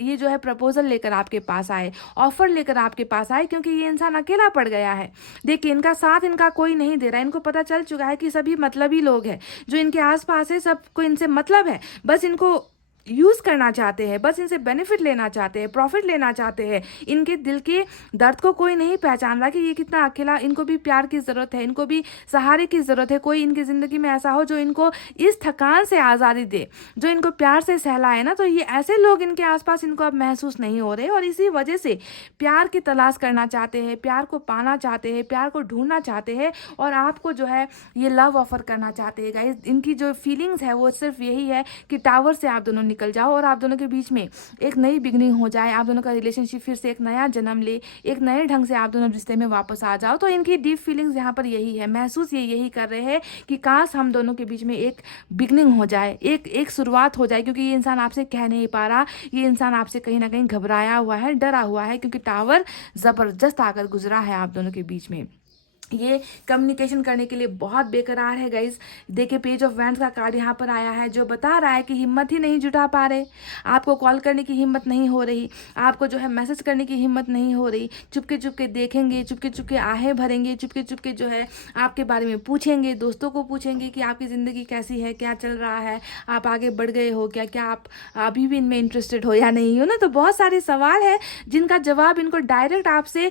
ये जो है प्रपोजल लेकर आपके पास आए, ऑफर लेकर आपके पास आए, क्योंकि ये इंसान अकेला पड़ गया है। देखिए इनका साथ इनका कोई नहीं दे रहा है, इनको पता चल चुका है कि सभी मतलबी लोग हैं जो इनके आसपास है, सबको इनसे मतलब है, बस इनको यूज़ करना चाहते हैं, बस इनसे बेनिफिट लेना चाहते हैं, प्रॉफिट लेना चाहते हैं। इनके दिल के दर्द को कोई नहीं पहचान रहा कि ये कितना अकेला, इनको भी प्यार की ज़रूरत है, इनको भी सहारे की ज़रूरत है। कोई इनकी ज़िंदगी में ऐसा हो जो इनको इस थकान से आज़ादी दे, जो इनको प्यार से सहलाए ना। तो ये ऐसे लोग इनके आसपास इनको अब महसूस नहीं हो रहे, और इसी वजह से प्यार की तलाश करना चाहते हैं, प्यार को पाना चाहते हैं, प्यार को ढूंढना चाहते हैं, और आपको जो है ये लव ऑफर करना चाहते हैं। गाइस इनकी जो फीलिंग्स है वो सिर्फ यही है कि टावर से आप दोनों निकल जाओ और आप दोनों के बीच में एक नई बिगनिंग हो जाए, आप दोनों का रिलेशनशिप फिर से एक नया जन्म ले, एक नए ढंग से आप दोनों रिश्ते में वापस आ जाओ। तो इनकी डीप फीलिंग्स यहाँ पर यही है, महसूस ये यही कर रहे हैं कि काश हम दोनों के बीच में एक बिगनिंग हो जाए, एक शुरुआत हो जाए। क्योंकि ये इंसान आपसे कह नहीं पा रहा, ये इंसान आपसे कहीं ना कहीं घबराया हुआ है, डरा हुआ है, क्योंकि टावर ज़बरदस्त आकर गुजरा है आप दोनों के बीच में। ये कम्युनिकेशन करने के लिए बहुत बेकरार है गाइज। देखिए पेज ऑफ वैंड्स का कार्ड यहाँ पर आया है जो बता रहा है कि हिम्मत ही नहीं जुटा पा रहे, आपको कॉल करने की हिम्मत नहीं हो रही, आपको जो है मैसेज करने की हिम्मत नहीं हो रही। चुपके चुपके देखेंगे, चुपके चुपके आहें भरेंगे, चुपके चुपके जो है आपके बारे में पूछेंगे, दोस्तों को पूछेंगे कि आपकी ज़िंदगी कैसी है, क्या चल रहा है, आप आगे बढ़ गए हो क्या, क्या आप अभी भी इनमें इंटरेस्टेड हो या नहीं हो ना। तो बहुत सारे सवाल है जिनका जवाब इनको डायरेक्ट आपसे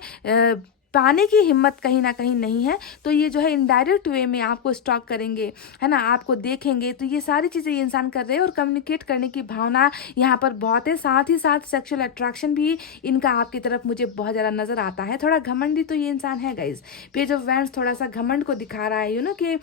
पाने की हिम्मत कहीं ना कहीं नहीं है। तो ये जो है इनडायरेक्ट वे में आपको स्टॉक करेंगे, है ना, आपको देखेंगे। तो ये सारी चीज़ें ये इंसान कर रहे हैं, और कम्युनिकेट करने की भावना यहाँ पर बहुत है। साथ ही साथ सेक्सुअल अट्रैक्शन भी इनका आपकी तरफ मुझे बहुत ज़्यादा नज़र आता है। थोड़ा घमंडी तो ये इंसान है गाइज। पेज ऑफ वैंड्स थोड़ा सा घमंड को दिखा रहा है, कि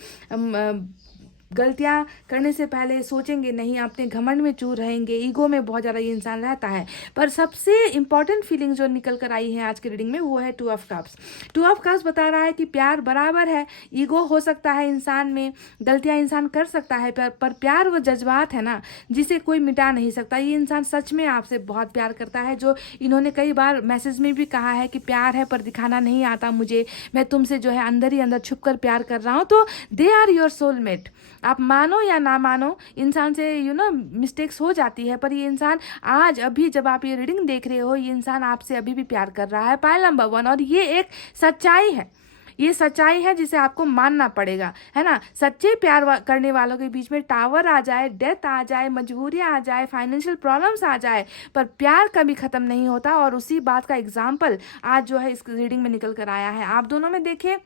गलतियां करने से पहले सोचेंगे नहीं, अपने घमंड में चूर रहेंगे, ईगो में बहुत ज़्यादा ये इंसान रहता है। पर सबसे इंपॉर्टेंट फीलिंग जो निकल कर आई है आज की रीडिंग में वो है 2 ऑफ कप्स। 2 ऑफ कप्स बता रहा है कि प्यार बराबर है, ईगो हो सकता है इंसान में, गलतियां इंसान कर सकता है, पर प्यार वो जज्बात है ना जिसे कोई मिटा नहीं सकता। ये इंसान सच में आपसे बहुत प्यार करता है, जो इन्होंने कई बार मैसेज में भी कहा है कि प्यार है पर दिखाना नहीं आता मुझे, मैं तुमसे जो है अंदर ही अंदर छुप कर प्यार कर रहा हूँ। तो दे आर योर सोलमेट। आप मानो या ना मानो, इंसान से मिस्टेक्स हो जाती है, पर ये इंसान आज अभी जब आप ये रीडिंग देख रहे हो, ये इंसान आपसे अभी भी प्यार कर रहा है, पाइल नंबर 1। और ये एक सच्चाई है, ये सच्चाई है जिसे आपको मानना पड़ेगा, है ना। सच्चे प्यार करने वालों के बीच में टावर आ जाए, डेथ आ जाए, मजबूरियां आ जाए, फाइनेंशियल प्रॉब्लम्स आ जाए, पर प्यार कभी ख़त्म नहीं होता। और उसी बात का एग्जाम्पल आज जो है इस रीडिंग में निकल कर आया है। आप दोनों में देखिए,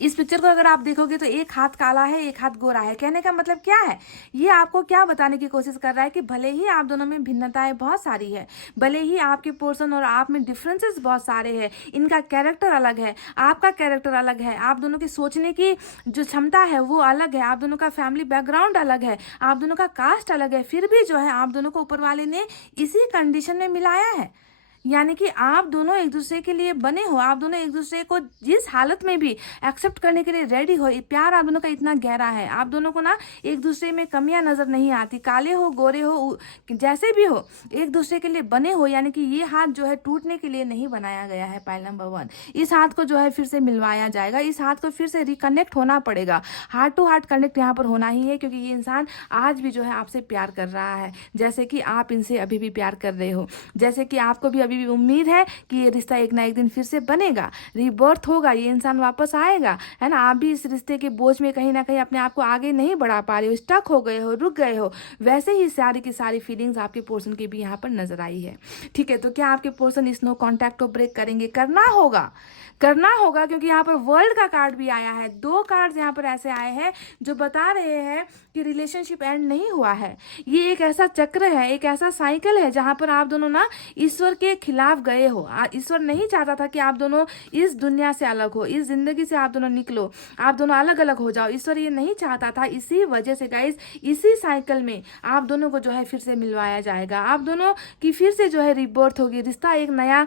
इस पिक्चर को अगर आप देखोगे तो एक हाथ काला है, एक हाथ गोरा है। कहने का मतलब क्या है, ये आपको क्या बताने की कोशिश कर रहा है कि भले ही आप दोनों में भिन्नताएं बहुत सारी है, भले ही आपके पर्सन और आप में डिफरेंसेस बहुत सारे हैं, इनका कैरेक्टर अलग है, आपका कैरेक्टर अलग है, आप दोनों की सोचने की जो क्षमता है वो अलग है, आप दोनों का फैमिली बैकग्राउंड अलग है, आप दोनों का कास्ट अलग है, फिर भी जो है आप दोनों को ऊपर वाले ने इसी कंडीशन में मिलाया है। यानी कि आप दोनों एक दूसरे के लिए बने हो, आप दोनों एक दूसरे को जिस हालत में भी एक्सेप्ट करने के लिए रेडी हो। प्यार आप दोनों का इतना गहरा है, आप दोनों को ना एक दूसरे में कमियां नजर नहीं आती, काले हो गोरे हो जैसे भी हो, एक दूसरे के लिए बने हो। यानी कि ये हाथ जो है टूटने के लिए नहीं बनाया गया है। पाइल नंबर 1, इस हाथ को जो है फिर से मिलवाया जाएगा, इस हाथ को फिर से रिकनेक्ट होना पड़ेगा, हार्ट टू हार्ट कनेक्ट यहाँ पर होना ही है। क्योंकि ये इंसान आज भी जो है आपसे प्यार कर रहा है, जैसे कि आप इनसे अभी भी प्यार कर रहे हो, जैसे कि आपको भी अभी भी उम्मीद है कि ये रिश्ता एक ना एक दिन फिर से बनेगा, रीबर्थ होगा, ये इंसान वापस आएगा, है ना। आप भी इस रिश्ते के बोझ में कहीं ना कहीं अपने आप को आगे नहीं बढ़ा पा रहे हो, स्टक हो गए हो, रुक गए हो। वैसे ही सारी की सारी फीलिंग्स आपके पोर्शन की भी यहाँ पर नजर आई है। ठीक है, तो क्या आपके पोर्शन इस नो कॉन्टैक्ट को ब्रेक करेंगे? करना होगा क्योंकि यहाँ पर वर्ल्ड का कार्ड भी आया है। 2 कार्ड यहाँ पर ऐसे आए हैं जो बता रहे हैं कि रिलेशनशिप एंड नहीं हुआ है। ये एक ऐसा चक्र है, एक ऐसा साइकिल है जहां पर आप दोनों ना ईश्वर के खिलाफ गए हो। ईश्वर नहीं चाहता था कि आप दोनों इस दुनिया से अलग हो, इस जिंदगी से आप दोनों निकलो, आप दोनों अलग अलग हो जाओ। ईश्वर ये नहीं चाहता था। इसी वजह से गाइस, इसी साइकिल में आप दोनों को जो है फिर से मिलवाया जाएगा। आप दोनों की फिर से जो है रिबर्थ होगी। रिश्ता एक नया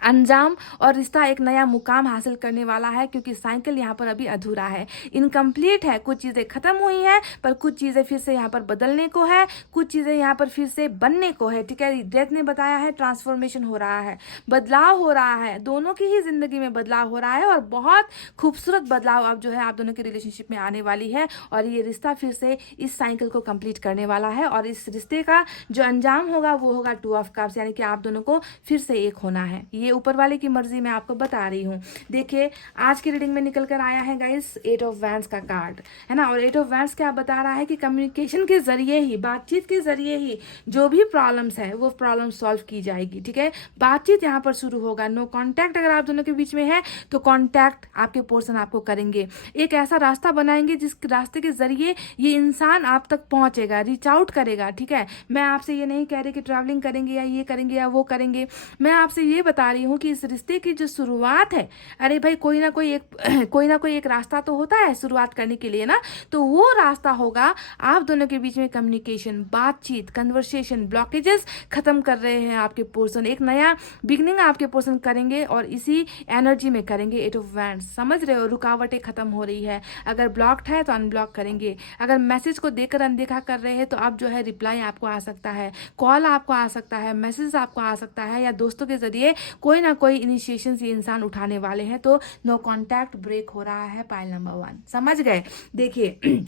अंजाम और रिश्ता एक नया मुकाम हासिल करने वाला है, क्योंकि साइकिल यहाँ पर अभी अधूरा है, इनकम्प्लीट है। कुछ चीज़ें खत्म हुई हैं, पर कुछ चीज़ें फिर से यहाँ पर बदलने को है, कुछ चीज़ें यहाँ पर फिर से बनने को है। ठीक है, डेथ ने बताया है ट्रांसफॉर्मेशन हो रहा है, बदलाव हो रहा है, दोनों की ही जिंदगी में बदलाव हो रहा है और बहुत खूबसूरत बदलाव अब जो है आप दोनों की रिलेशनशिप में आने वाली है। और ये रिश्ता फिर से इस साइकिल को कंप्लीट करने वाला है और इस रिश्ते का जो अंजाम होगा वो होगा 2 ऑफ कप्स, यानी कि आप दोनों को फिर से एक होना है। ये ऊपर वाले की मर्जी मैं आपको बता रही हूँ। देखिए, आज की रीडिंग में निकल कर आया है गाइस 8 ऑफ वैंड्स का कार्ड, है ना। और 8 ऑफ वैंड्स क्या बता रहा है कि कम्युनिकेशन के जरिए ही, बातचीत के जरिए ही जो भी प्रॉब्लम्स है वो प्रॉब्लम सॉल्व की जाएगी। ठीक है, बातचीत यहाँ पर शुरू होगा। नो कॉन्टैक्ट अगर आप दोनों के बीच में है तो कॉन्टैक्ट आपके पोर्शन आपको करेंगे। एक ऐसा रास्ता बनाएंगे जिस रास्ते के जरिए ये इंसान आप तक पहुंचेगा, रीच आउट करेगा। ठीक है, मैं आपसे ये नहीं कह रही कि ट्रैवलिंग करेंगे या ये करेंगे या वो करेंगे, मैं आपसे ये बता रही हूँ कि इस रिश्ते की जो शुरुआत है, अरे भाई कोई ना कोई एक रास्ता तो होता है शुरुआत करने के लिए ना, तो वो रास्ता होगा आप दोनों के बीच में कम्युनिकेशन, बातचीत, कन्वर्सेशन, ब्लॉकेजेस खत्म कर रहे हैं आपके पोर्शन। एक नया बिगनिंग आपके पोर्शन करेंगे और इसी एनर्जी में करेंगे। 8 ऑफ वैंड्स, समझ रहे हो, रुकावटें खत्म हो रही है। अगर ब्लॉक्ड है तो अनब्लॉक करेंगे, अगर मैसेज को देकर अनदेखा कर रहे हैं तो अब जो है रिप्लाई आपको आ सकता है, कॉल आपको आ सकता है, मैसेज आपको आ सकता है, या दोस्तों के जरिए कोई ना कोई इनिशिएशन ये इंसान उठाने वाले हैं। तो नो कॉन्टैक्ट ब्रेक हो रहा है, पाइल नंबर 1, समझ गए। देखिए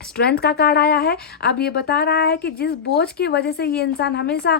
स्ट्रेंथ का कार्ड आया है। अब ये बता रहा है कि जिस बोझ की वजह से ये इंसान हमेशा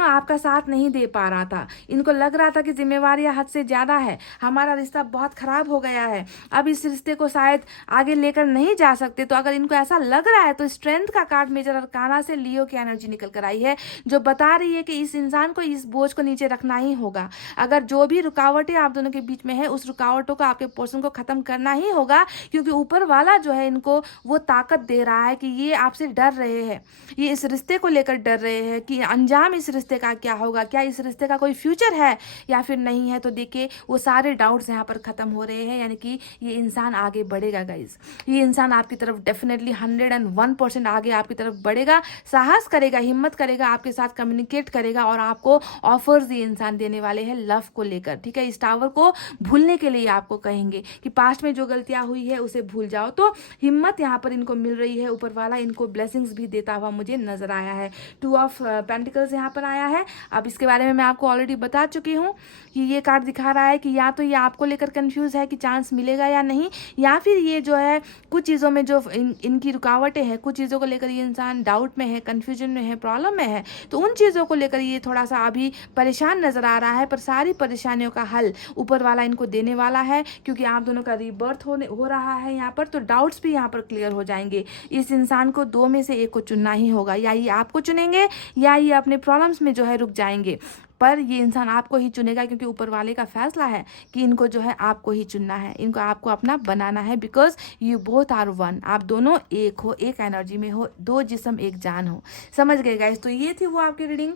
आपका साथ नहीं दे पा रहा था, इनको लग रहा था कि जिम्मेवारियां हद से ज्यादा है, हमारा रिश्ता बहुत खराब हो गया है, अब इस रिश्ते को शायद आगे लेकर नहीं जा सकते। तो अगर इनको ऐसा लग रहा है तो स्ट्रेंथ का कार्ड मेजर अरकाना से लियो की एनर्जी निकल कर आई है, जो बता रही है कि इस इंसान को इस बोझ को नीचे रखना ही होगा। अगर जो भी रुकावटें आप दोनों के बीच में है, उस रुकावटों को आपके पोर्शन को खत्म करना ही होगा, क्योंकि ऊपर वाला जो है इनको वो ताकत दे रहा है कि ये आपसे डर रहे हैं, ये इस रिश्ते को लेकर डर रहे हैं कि अंजाम इस रिश्ते का क्या होगा, क्या इस रिश्ते का कोई फ्यूचर है या फिर नहीं है। तो देखिए वो सारे डाउट्स यहाँ पर खत्म हो रहे हैं, यानी कि ये इंसान आगे बढ़ेगा गाइज। ये इंसान आपकी तरफ डेफिनेटली 101% आगे आपकी तरफ बढ़ेगा, साहस करेगा, हिम्मत करेगा, आपके साथ कम्युनिकेट करेगा और आपको ऑफर्स ये इंसान देने वाले हैं लव को लेकर। ठीक है, इस टावर को भूलने के लिए आपको कहेंगे कि पास्ट में जो गलतियां हुई है उसे भूल जाओ। तो हिम्मत यहाँ पर इनको मिल रही है, ऊपर वाला इनको ब्लेसिंग्स भी देता हुआ मुझे नजर आया है। 2 ऑफ पेंटिकल्स यहाँ पर आया है। अब इसके बारे में मैं आपको ऑलरेडी बता चुकी हूँ कि ये कार्ड दिखा रहा है कि या तो ये आपको लेकर कंफ्यूज है कि चांस मिलेगा या नहीं, या फिर ये जो है कुछ चीज़ों में जो इनकी रुकावटें हैं, कुछ चीज़ों को लेकर ये इंसान डाउट में है, कंफ्यूजन में है, प्रॉब्लम में है, तो उन चीज़ों को लेकर ये थोड़ा सा अभी परेशान नजर आ रहा है। पर सारी परेशानियों का हल ऊपर वाला इनको देने वाला है, क्योंकि आप दोनों का रीबर्थ हो रहा है यहाँ पर, तो डाउट्स भी यहाँ पर क्लियर हो जाएंगे। इस इंसान को 2 में से एक को चुनना ही होगा, या ये आपको चुनेंगे या ये अपने प्रॉब्लम्स में जो है रुक जाएंगे, पर ये इंसान आपको ही चुनेगा, क्योंकि ऊपर वाले का फैसला है कि इनको जो है आपको ही चुनना है, इनको आपको अपना बनाना है, because you both are one, आप दोनों एक हो, एक एनर्जी में हो, 2 जिस्म एक जान हो। समझ गए गाइस। तो ये थी वो आपकी रीडिंग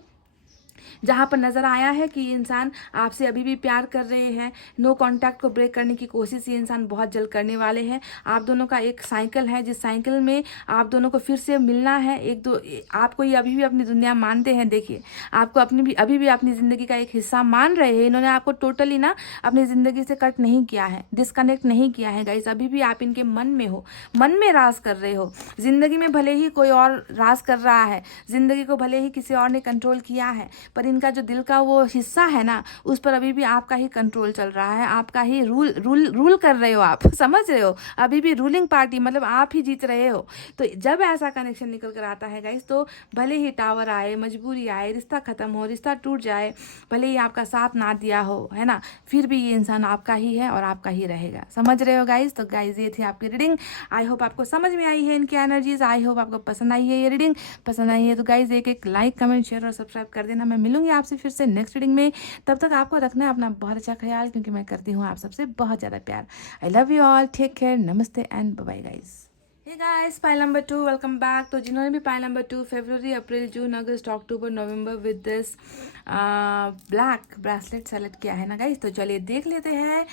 जहाँ पर नजर आया है कि ये इंसान आपसे अभी भी प्यार कर रहे हैं। नो कॉन्टैक्ट को ब्रेक करने की कोशिश ये इंसान बहुत जल्द करने वाले हैं। आप दोनों का एक साइकिल है, जिस साइकिल में आप दोनों को फिर से मिलना है। आपको ये अभी भी अपनी दुनिया मानते हैं, देखिए आपको अभी भी अपनी जिंदगी का एक हिस्सा मान रहे हैं। इन्होंने आपको टोटली ना अपनी जिंदगी से कट नहीं किया है, डिस्कनेक्ट नहीं किया है गाइस। अभी भी आप इनके मन में हो, मन में राज कर रहे हो। जिंदगी में भले ही कोई और राज कर रहा है, जिंदगी को भले ही किसी और ने कंट्रोल किया है, पर इनका जो दिल का वो हिस्सा है ना, उस पर अभी भी आपका ही कंट्रोल चल रहा है, आपका ही रूल कर रहे हो आप समझ रहे हो, अभी भी रूलिंग पार्टी, मतलब आप ही जीत रहे हो। तो जब ऐसा कनेक्शन निकल कर आता है गाइस, तो भले ही टावर आए, मजबूरी आए, रिश्ता खत्म हो, रिश्ता टूट जाए, भले ही आपका साथ ना दिया हो, है ना, फिर भी ये इंसान आपका ही है और आपका ही रहेगा। समझ रहे हो गाइस? तो गाइस ये थी आपकी रीडिंग। आई होप आपको समझ में आई है इनकी एनर्जीज, आई होप आपको पसंद आई है ये रीडिंग। पसंद आई है तो गाइस एक लाइक, कमेंट, शेयर और सब्सक्राइब कर देना। मैं मिलूंगी आपसे फिर से नेक्स्ट रीडिंग में। तब तक आपको रखना है अपना बहुत अच्छा ख्याल, क्योंकि मैं करती हूँ आप सबसे बहुत ज़्यादा प्यार। I love you all, take care, नमस्ते and bye guys. Hey guys, pile number 2, welcome back. तो जिन्होंने भी पाइल नंबर 2 फरवरी, अप्रैल, जून, अगस्त, अक्टूबर, नवंबर with this black bracelet select किया है ना गाइस, तो चलिए देख लेते हैं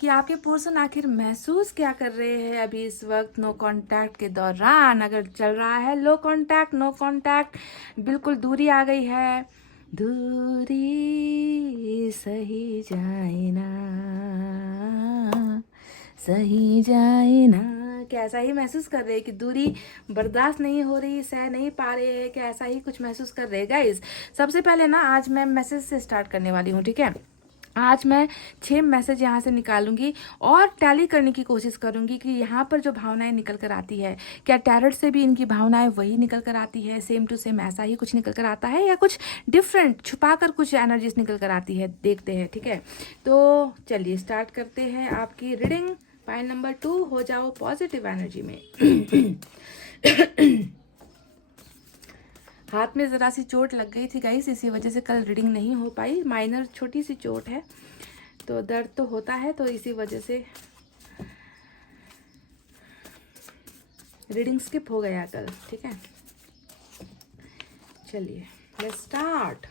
कि आपके पर्सन आखिर महसूस क्या कर रहे हैं अभी इस वक्त नो कांटेक्ट के दौरान। अगर चल रहा है लो कांटेक्ट, नो कांटेक्ट, बिल्कुल दूरी आ गई है, दूरी सही जाए ना, सही जाए ना, क्या ऐसा ही महसूस कर रहे हैं कि दूरी बर्दाश्त नहीं हो रही, सह नहीं पा रहे हैं, क्या ऐसा ही कुछ महसूस कर रहे हैं गाइस। सबसे पहले ना आज मैं मैसेज से स्टार्ट करने वाली हूँ, ठीक है। आज मैं 6 मैसेज यहाँ से निकालूंगी और टैली करने की कोशिश करूंगी कि यहाँ पर जो भावनाएं निकल कर आती है, क्या टैरोट से भी इनकी भावनाएं वही निकल कर आती है, सेम टू सेम ऐसा ही कुछ निकल कर आता है, या कुछ डिफरेंट छुपा कर कुछ एनर्जीज निकल कर आती है, देखते हैं, ठीक है। तो चलिए स्टार्ट करते हैं आपकी रीडिंग। पाइल नंबर 2, हो जाओ पॉजिटिव एनर्जी में। हाथ में ज़रा सी चोट लग गई थी गाइस, इसी वजह से कल रीडिंग नहीं हो पाई। माइनर छोटी सी चोट है, तो दर्द तो होता है, तो इसी वजह से रीडिंग स्किप हो गया कल, ठीक है। चलिए लेट्स स्टार्ट।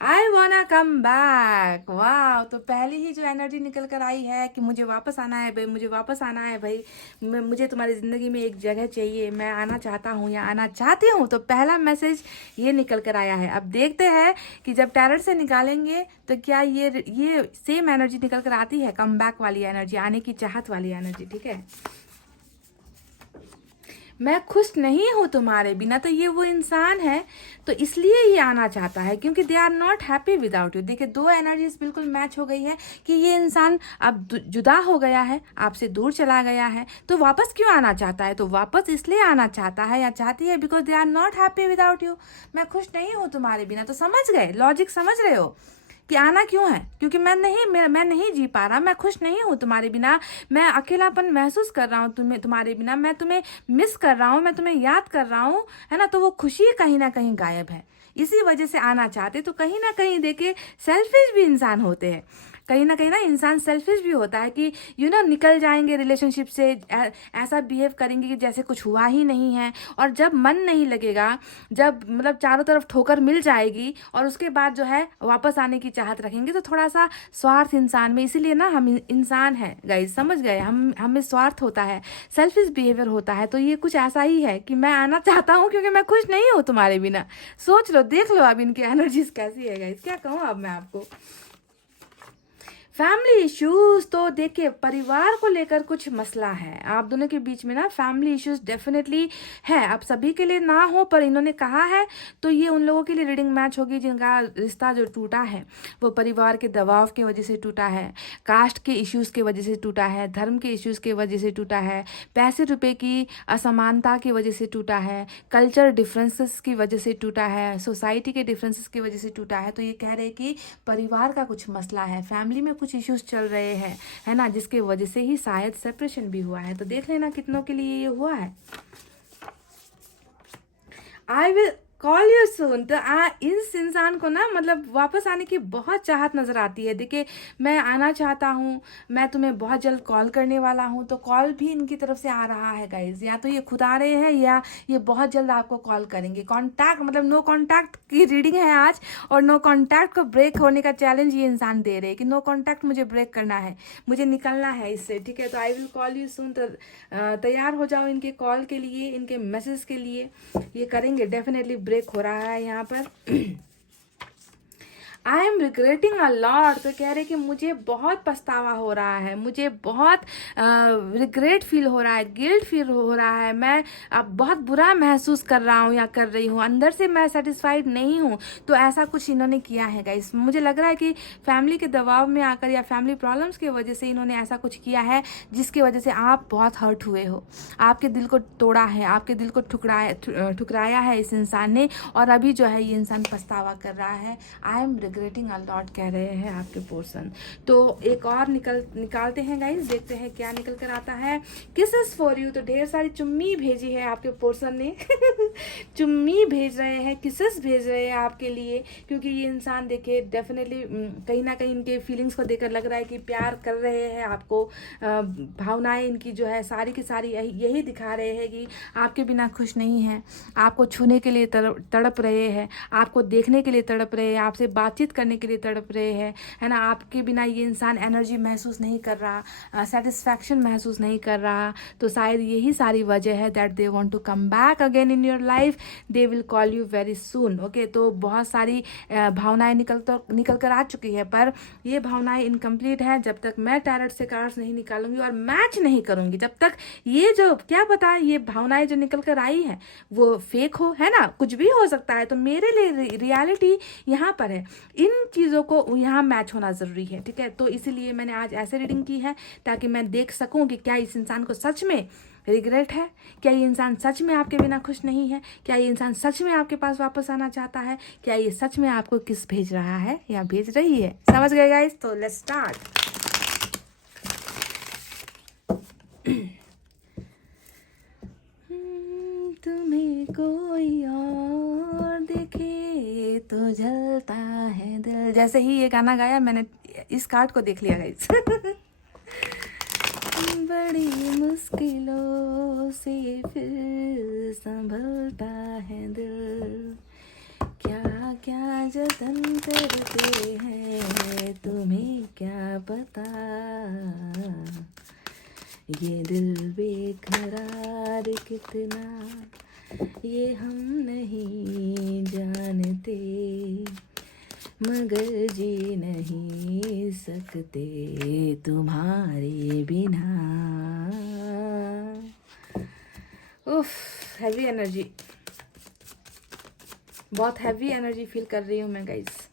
आई वाना कम बैक, वाह। तो पहली ही जो एनर्जी निकल कर आई है कि मुझे वापस आना है भाई, मुझे वापस आना है भाई, मुझे तुम्हारी ज़िंदगी में एक जगह चाहिए, मैं आना चाहता हूँ या आना चाहती हूँ। तो पहला मैसेज ये निकल कर आया है। अब देखते हैं कि जब टैरोट से निकालेंगे तो क्या ये सेम एनर्जी निकल कर आती है, कम बैक वाली एनर्जी, आने की चाहत वाली एनर्जी, ठीक है। मैं खुश नहीं हूँ तुम्हारे बिना, तो ये वो इंसान है, तो इसलिए ये आना चाहता है, क्योंकि they are not happy without you. देखिए दो एनर्जीज बिल्कुल मैच हो गई है कि ये इंसान अब जुदा हो गया है, आपसे दूर चला गया है, तो वापस क्यों आना चाहता है? तो वापस इसलिए आना चाहता है या चाहती है because they are not happy without you. मैं खुश नहीं हूँ तुम्हारे बिना, तो समझ गए, लॉजिक समझ रहे हो कि आना क्यों है, क्योंकि मैं नहीं जी पा रहा, मैं खुश नहीं हूँ तुम्हारे बिना, मैं अकेलापन महसूस कर रहा हूँ तुम्हारे बिना, मैं तुम्हें मिस कर रहा हूँ, मैं तुम्हें याद कर रहा हूँ, है ना। तो वो खुशी कहीं ना कहीं गायब है, इसी वजह से आना चाहते। तो कहीं ना कहीं देखिए सेल्फिश भी इंसान होते हैं, कहीं ना इंसान सेल्फिश भी होता है कि निकल जाएंगे रिलेशनशिप से, ऐसा बिहेव करेंगे कि जैसे कुछ हुआ ही नहीं है, और जब मन नहीं लगेगा, जब मतलब चारों तरफ ठोकर मिल जाएगी और उसके बाद जो है वापस आने की चाहत रखेंगे, तो थोड़ा सा स्वार्थ इंसान में, इसीलिए ना हम इंसान हैं गाइस, समझ गए, हमें स्वार्थ होता है, सेल्फिश बिहेवियर होता है। तो ये कुछ ऐसा ही है कि मैं आना चाहता हूँ क्योंकि मैं खुश नहीं हूँ तुम्हारे बिना। सोच लो, देख लो अब इनकी एनर्जीज कैसी है गाइस, क्या कहूँ अब मैं आपको। फैमिली इश्यूज, तो देखिए परिवार को लेकर कुछ मसला है आप दोनों के बीच में ना, फैमिली इश्यूज डेफिनेटली है। अब सभी के लिए ना हो, पर इन्होंने कहा है तो ये उन लोगों के लिए रीडिंग मैच होगी जिनका रिश्ता जो टूटा है वो परिवार के दबाव की वजह से टूटा है, कास्ट के इश्यूज की वजह से टूटा है, धर्म के इश्यूज की वजह से टूटा है, पैसे रुपए की असमानता की वजह से टूटा है, कल्चर डिफरेंसेस की वजह से टूटा है, सोसाइटी के डिफरेंसेस की वजह से टूटा है। तो ये कह रहे हैं कि परिवार का कुछ मसला है, फैमिली में कुछ इश्यूज चल रहे हैं, है ना, जिसके वजह से ही शायद सेपरेशन भी हुआ है। तो देख लेना कितनों के लिए ये हुआ है। I will call you soon, तो इस इंसान को ना मतलब वापस आने की बहुत चाहत नज़र आती है। देखिए मैं आना चाहता हूँ, मैं तुम्हें बहुत जल्द कॉल करने वाला हूँ, तो कॉल भी इनकी तरफ से आ रहा है गाइज, या तो ये खुद आ रहे हैं या ये बहुत जल्द आपको कॉल करेंगे। कॉन्टैक्ट मतलब नो कॉन्टैक्ट की रीडिंग है आज, और नो कॉन्टैक्ट को ब्रेक होने का चैलेंज ये इंसान दे रहे हैं कि नो कॉन्टैक्ट मुझे ब्रेक करना है, मुझे निकलना है इससे, ठीक है। तो I will call you soon, तो तैयार हो जाओ इनके कॉल के लिए, इनके मैसेज के लिए, ये करेंगे डेफिनेटली, ब्रेक हो रहा है यहाँ पर। आई एम रिग्रेटिंग अ लॉट, तो कह रहे कि मुझे बहुत पछतावा हो रहा है, मुझे बहुत रिग्रेट फील हो रहा है, गिल्ट फील हो रहा है, मैं अब बहुत बुरा महसूस कर रहा हूँ या कर रही हूँ, अंदर से मैं सेटिस्फाइड नहीं हूँ। तो ऐसा कुछ इन्होंने किया है गाइस। मुझे लग रहा है कि फैमिली के दबाव में आकर या फैमिली प्रॉब्लम्स की वजह से इन्होंने ऐसा कुछ किया है जिसकी वजह से आप बहुत हर्ट हुए हो, आपके दिल को तोड़ा है, आपके दिल को ठुकराया है इस इंसान ने, और अभी जो है ये इंसान पछतावा कर रहा है। आई एम रिग्रेटिंग अ लॉट कह रहे हैं आपके पर्सन। तो एक और निकालते हैं गाइस, देखते हैं क्या निकल कर आता है। किसेस फॉर यू, तो ढेर सारी चुम्मी भेजी है आपके पर्सन ने चुम्मी भेज रहे हैं, किसेस भेज रहे हैं आपके लिए, क्योंकि ये इंसान देखिए डेफिनेटली कहीं ना कहीं इनके फीलिंग्स को देखकर लग रहा है कि प्यार कर रहे हैं आपको। भावनाएं इनकी जो है सारी की सारी यही दिखा रहे हैं कि आपके बिना खुश नहीं है, आपको छूने के लिए तड़प रहे हैं, आपको देखने के लिए तड़प रहे हैं, आपसे बातचीत करने के लिए तड़प रहे हैं, है ना। आपके बिना ये इंसान एनर्जी महसूस नहीं कर रहा, सेटिस्फैक्शन महसूस नहीं कर रहा। तो शायद यही सारी वजह है that they want to come back again in your life, they will call you very soon. Okay, तो बहुत सारी भावनाएं निकल कर आ चुकी है, पर ये भावनाएं इनकम्प्लीट है जब तक मैं टैरेट से कार्ड्स नहीं निकालूंगी और मैच नहीं करूंगी, जब तक ये जो क्या पता ये भावनाएं जो निकल कर आई है वो फेक हो, है ना, कुछ भी हो सकता है। तो मेरे लिए रियलिटी यहाँ पर है, इन चीज़ों को यहाँ मैच होना ज़रूरी है, ठीक है। तो इसीलिए मैंने आज ऐसे रीडिंग की है ताकि मैं देख सकूं कि क्या इस इंसान को सच में रिग्रेट है, क्या ये इंसान सच में आपके बिना खुश नहीं है, क्या ये इंसान सच में आपके पास वापस आना चाहता है, क्या ये सच में आपको किस भेज रहा है या भेज रही है। समझ गए गाइस? तो लेट्स स्टार्ट। तुम्हें कोई और देखे तो जलता है दिल। जैसे ही ये गाना गाया मैंने इस कार्ड को देख लिया गाइस। बड़ी मुश्किलों से फिर संभलता है दिल, क्या क्या जतन करते हैं तुम्हें क्या पता, ये दिल बेकरार कितना ये हम नहीं जानते, मगर जी नहीं सकते तुम्हारे बिना। उफ, हैवी एनर्जी, बहुत हैवी एनर्जी फील कर रही हूँ मैं गाइस।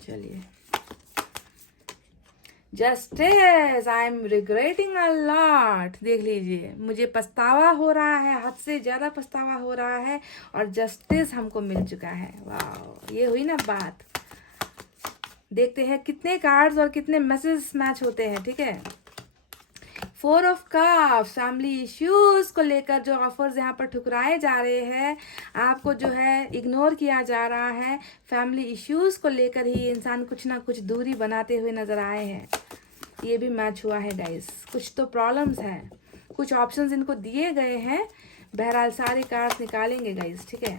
चलिए, justice, I am regretting a lot. देख लीजिए, मुझे पछतावा हो रहा है, हद से ज्यादा पछतावा हो रहा है, और जस्टिस हमको मिल चुका है। वाह, ये हुई ना बात। देखते हैं कितने कार्ड्स और कितने मैसेज मैच होते हैं, ठीक है। 4 ऑफ कप्स, फैमिली इश्यूज को लेकर जो ऑफर्स यहाँ पर ठुकराए जा रहे हैं, आपको जो है इग्नोर किया जा रहा है, फैमिली इश्यूज को लेकर ही इंसान कुछ ना कुछ दूरी बनाते हुए नजर आए हैं। ये भी मैच हुआ है गाइस, कुछ तो प्रॉब्लम्स हैं, कुछ ऑप्शंस इनको दिए गए हैं। बहरहाल सारे कार्ड्स निकालेंगे गाइस, ठीक है।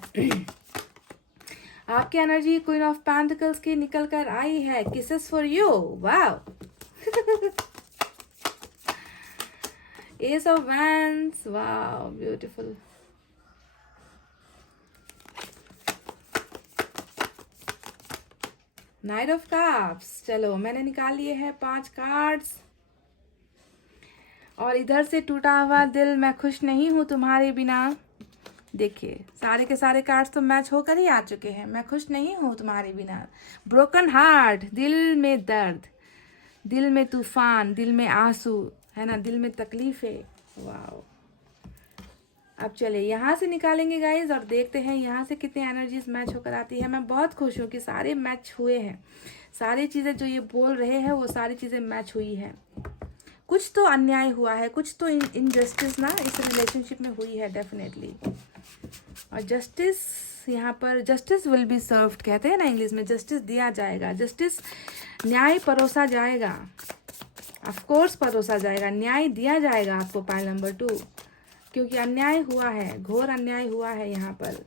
आपकी एनर्जी क्वीन ऑफ पेंटिकल्स की निकल कर आई है, kisses for you. Wow. S of wands, wow beautiful. Night of cups. चलो, मैंने निकाल लिए हैं 5 कार्ड्स, और इधर से टूटा हुआ दिल, मैं खुश नहीं हूं तुम्हारे बिना। देखिए, सारे के सारे कार्ड्स तो मैच होकर ही आ चुके हैं। मैं खुश नहीं हूं तुम्हारे बिना। ब्रोकन हार्ट, दिल में दर्द, दिल में तूफान, दिल में आंसू, है ना, दिल में तकलीफें। वाओ। अब चले यहाँ से निकालेंगे गाइज और देखते हैं यहाँ से कितनी एनर्जीज मैच होकर आती है। मैं बहुत खुश हूँ कि सारे मैच हुए हैं, सारी चीज़ें जो ये बोल रहे हैं वो सारी चीज़ें मैच हुई है। कुछ तो अन्याय हुआ है, कुछ तो इनजस्टिस ना इस रिलेशनशिप में हुई है डेफिनेटली। और जस्टिस यहाँ पर, जस्टिस विल बी सर्व्ड कहते हैं ना इंग्लिश में, जस्टिस दिया जाएगा, जस्टिस न्याय परोसा जाएगा, ऑफ कोर्स परोसा जाएगा, न्याय दिया जाएगा आपको। पाइल नंबर 2, क्योंकि अन्याय हुआ है, घोर अन्याय हुआ है यहाँ पर,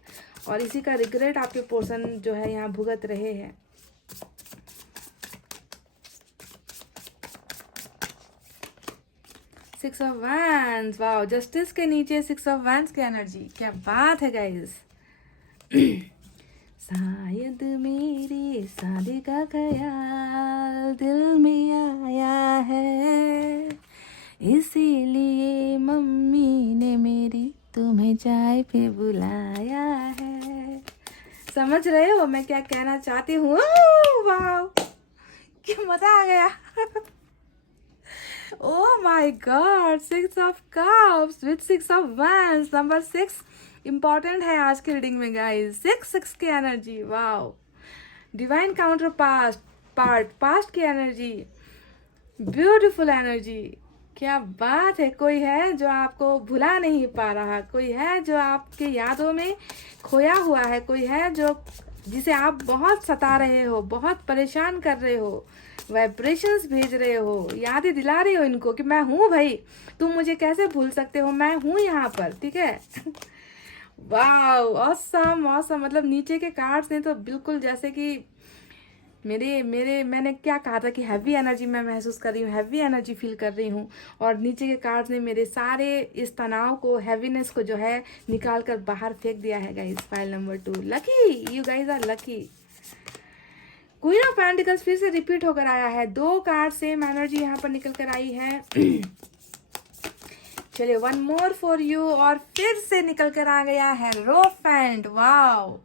और इसी का रिग्रेट आपके पर्सन जो है यहाँ भुगत रहे हैं। Six of wands, wow, justice के नीचे सिक्स ऑफ वैंड्स की एनर्जी, क्या बात है गाइस। शायद मेरे शादी का ख्याल दिल में आया है, इसीलिए मम्मी ने मेरी तुम्हें चाय पे बुलाया है। समझ रहे हो मैं क्या कहना चाहती हूँ? वाओ, क्या मजा आ गया। Oh my God, six of cups with six of wands, number 6 important है आज की रीडिंग में गाइस। 6 की energy, wow, divine counter past की एनर्जी, ब्यूटीफुल एनर्जी, क्या बात है। कोई है जो आपको भुला नहीं पा रहा, कोई है जो आपके यादों में खोया हुआ है, कोई है जो जिसे आप बहुत सता रहे हो, बहुत परेशान कर रहे हो, वाइब्रेशंस भेज रहे हो, यादें दिला रहे हो इनको कि मैं हूँ भाई, तुम मुझे कैसे भूल सकते हो, मैं हूँ यहाँ पर, ठीक है। Wow, awesome awesome. मतलब नीचे के कार्ड्स ने तो बिल्कुल जैसे कि मैंने क्या कहा था कि हैवी एनर्जी मैं महसूस कर रही हूँ, हैवी एनर्जी फील कर रही हूँ, और नीचे के कार्ड्स ने मेरे सारे इस तनाव को, हैवीनेस को जो है निकाल कर बाहर फेंक दिया है guys. File number 2, lucky, you guys are lucky. Queen of pentacles फिर से रिपीट होकर आया है, 2 कार्ड सेम एनर्जी यहाँ पर निकल कर आई है। चलिए, वन मोर फॉर यू, और फिर से निकल कर आ गया है रोफेंट। वाओ,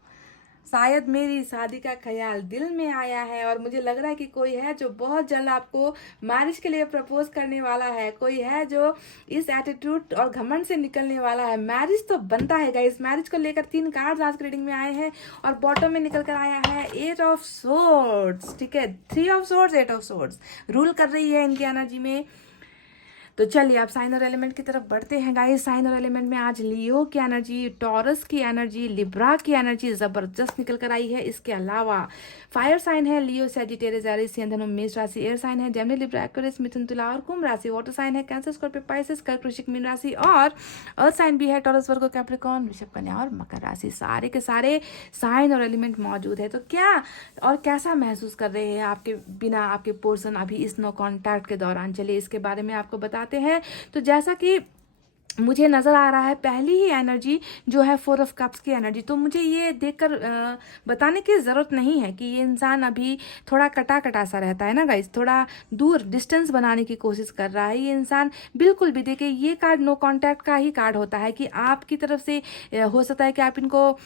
शायद मेरी शादी का ख्याल दिल में आया है, और मुझे लग रहा है कि कोई है जो बहुत जल्द आपको मैरिज के लिए प्रपोज करने वाला है, कोई है जो इस एटीट्यूड और घमंड से निकलने वाला है। मैरिज तो बनता है गाइस, मैरिज को लेकर 3 कार्ड्स आज की रीडिंग में आए हैं, और बॉटम में निकल कर आया है 8 ऑफ सोर्ड्स, ठीक है, 3 of swords, 8 of swords rule कर रही है इनकी एनर्जी में। तो चलिए आप साइन और एलिमेंट की तरफ बढ़ते हैं गाइस। साइन और एलिमेंट में आज लियो की एनर्जी, टॉरस की एनर्जी, लिब्रा की एनर्जी जबरदस्त निकल कर आई है। इसके अलावा फायर साइन है लियो, सैजिटेरियस, एरिस, धनु, मेष राशि। एयर साइन है जेमिनी, लिब्रा, एक्वेरियस, मिथुन, तुला और कुंभ राशि। वाटर साइन है कैंसर, स्कॉर्पियो, पाइसेस, कर्क, वृश्चिक, मीन राशि। और अर्थ साइन भी है टॉरस, वर्गो, कैप्रिकॉर्न, वृषभ, कन्या और मकर राशि। सारे के सारे साइन और एलिमेंट मौजूद है। तो क्या और कैसा महसूस कर रहे हैं आपके बिना आपके पर्सन अभी इस नो कॉन्टैक्ट के दौरान? चलिए इसके बारे में आपको बताते हैं। तो जैसा कि मुझे नज़र आ रहा है पहली ही एनर्जी जो है 4 ऑफ कप्स की एनर्जी, तो मुझे ये देखकर बताने की ज़रूरत नहीं है कि ये इंसान अभी थोड़ा कटा कटा सा रहता है ना गाइस, थोड़ा दूर डिस्टेंस बनाने की कोशिश कर रहा है ये इंसान। बिल्कुल भी देखिए, ये कार्ड नो कांटेक्ट का ही कार्ड होता है कि आपकी तरफ से हो सकता है कि आप इनको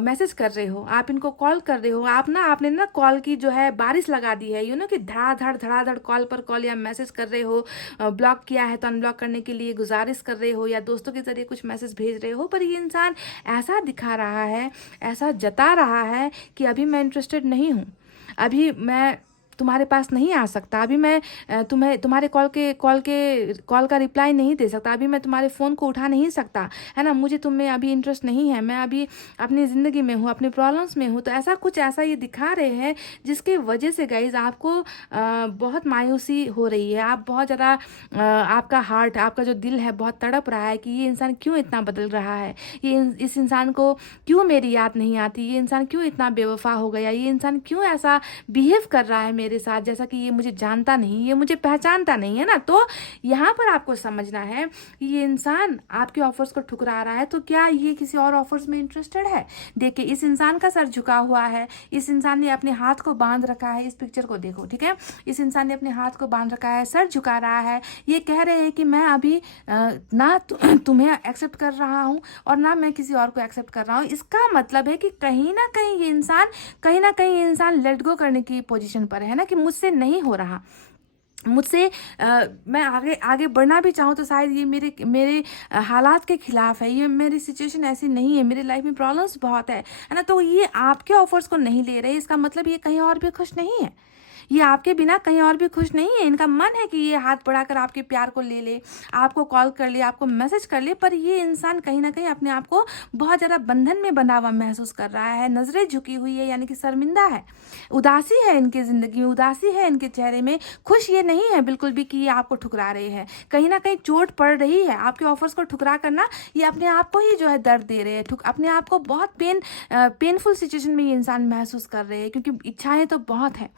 मैसेज कर रहे हो, आप इनको कॉल कर रहे हो, आपने ना कॉल की जो है बारिश लगा दी है, यू नो कि धड़ाधड़ कॉल पर कॉल या मैसेज कर रहे हो, ब्लॉक किया है तो अनब्लॉक करने के लिए गुजारिश कर रहे हो, या दोस्तों के जरिए कुछ मैसेज भेज रहे हो, पर ये इंसान ऐसा दिखा रहा है, ऐसा जता रहा है कि अभी मैं इंटरेस्टेड नहीं हूँ, अभी मैं तुम्हारे पास नहीं आ सकता, अभी मैं तुम्हारे कॉल का रिप्लाई नहीं दे सकता, अभी मैं तुम्हारे फ़ोन को उठा नहीं सकता, है ना, मुझे तुम में अभी इंटरेस्ट नहीं है, मैं अभी अपनी ज़िंदगी में हूँ, अपने प्रॉब्लम्स में हूँ। तो ऐसा ये दिखा रहे हैं जिसके वजह से गाइज आपको बहुत मायूसी हो रही है, आप बहुत ज़्यादा आपका हार्ट, आपका जो दिल है बहुत तड़प रहा है कि ये इंसान क्यों इतना बदल रहा है, इस इंसान को क्यों मेरी याद नहीं आती, ये इंसान क्यों इतना बेवफा हो गया, ये इंसान क्यों ऐसा बिहेव कर रहा है मेरे साथ जैसा कि ये मुझे जानता नहीं, ये मुझे पहचानता नहीं है ना। तो यहाँ पर आपको समझना है कि ये इंसान आपके ऑफर्स को ठुकरा रहा है, तो क्या ये किसी और ऑफर्स में इंटरेस्टेड है? देखिए, इस इंसान का सर झुका हुआ है, इस इंसान ने अपने हाथ को बांध रखा है, इस पिक्चर को देखो, ठीक है, इस इंसान ने अपने हाथ को बांध रखा है, सर झुका रहा है, ये कह रहे हैं कि मैं अभी ना तुम्हें एक्सेप्ट कर रहा हूँ और ना मैं किसी और को एक्सेप्ट कर रहा हूँ। इसका मतलब है कि कहीं ना कहीं ये इंसान लेट गो करने की पोजीशन पर है ना, कि मुझसे नहीं हो रहा, मुझसे मैं आगे बढ़ना भी चाहूँ तो शायद ये मेरे हालात के खिलाफ है, ये मेरी सिचुएशन ऐसी नहीं है, मेरी लाइफ में प्रॉब्लम्स बहुत है ना। तो ये आपके ऑफर्स को नहीं ले रहे, इसका मतलब ये कहीं और भी खुश नहीं है, ये आपके बिना कहीं और भी खुश नहीं है। इनका मन है कि ये हाथ बढ़ाकर आपके प्यार को ले ले, आपको कॉल कर ले, आपको मैसेज कर ले, पर ये इंसान कहीं ना कहीं अपने आप को बहुत ज़्यादा बंधन में बंधा हुआ महसूस कर रहा है, नज़रें झुकी हुई है, यानी कि शर्मिंदा है, उदासी है इनकी ज़िंदगी में, उदासी है इनके चेहरे में, खुश ये नहीं है बिल्कुल भी कि ये आपको ठुकरा रहे हैं। कहीं ना कहीं चोट पड़ रही है, आपके ऑफर्स को ठुकरा करना, ये अपने आप को ही जो है दर्द दे रहे हैं, अपने आप को बहुत पेनफुल सिचुएशन में ये इंसान महसूस कर रहे हैं, क्योंकि इच्छाएं तो बहुत है,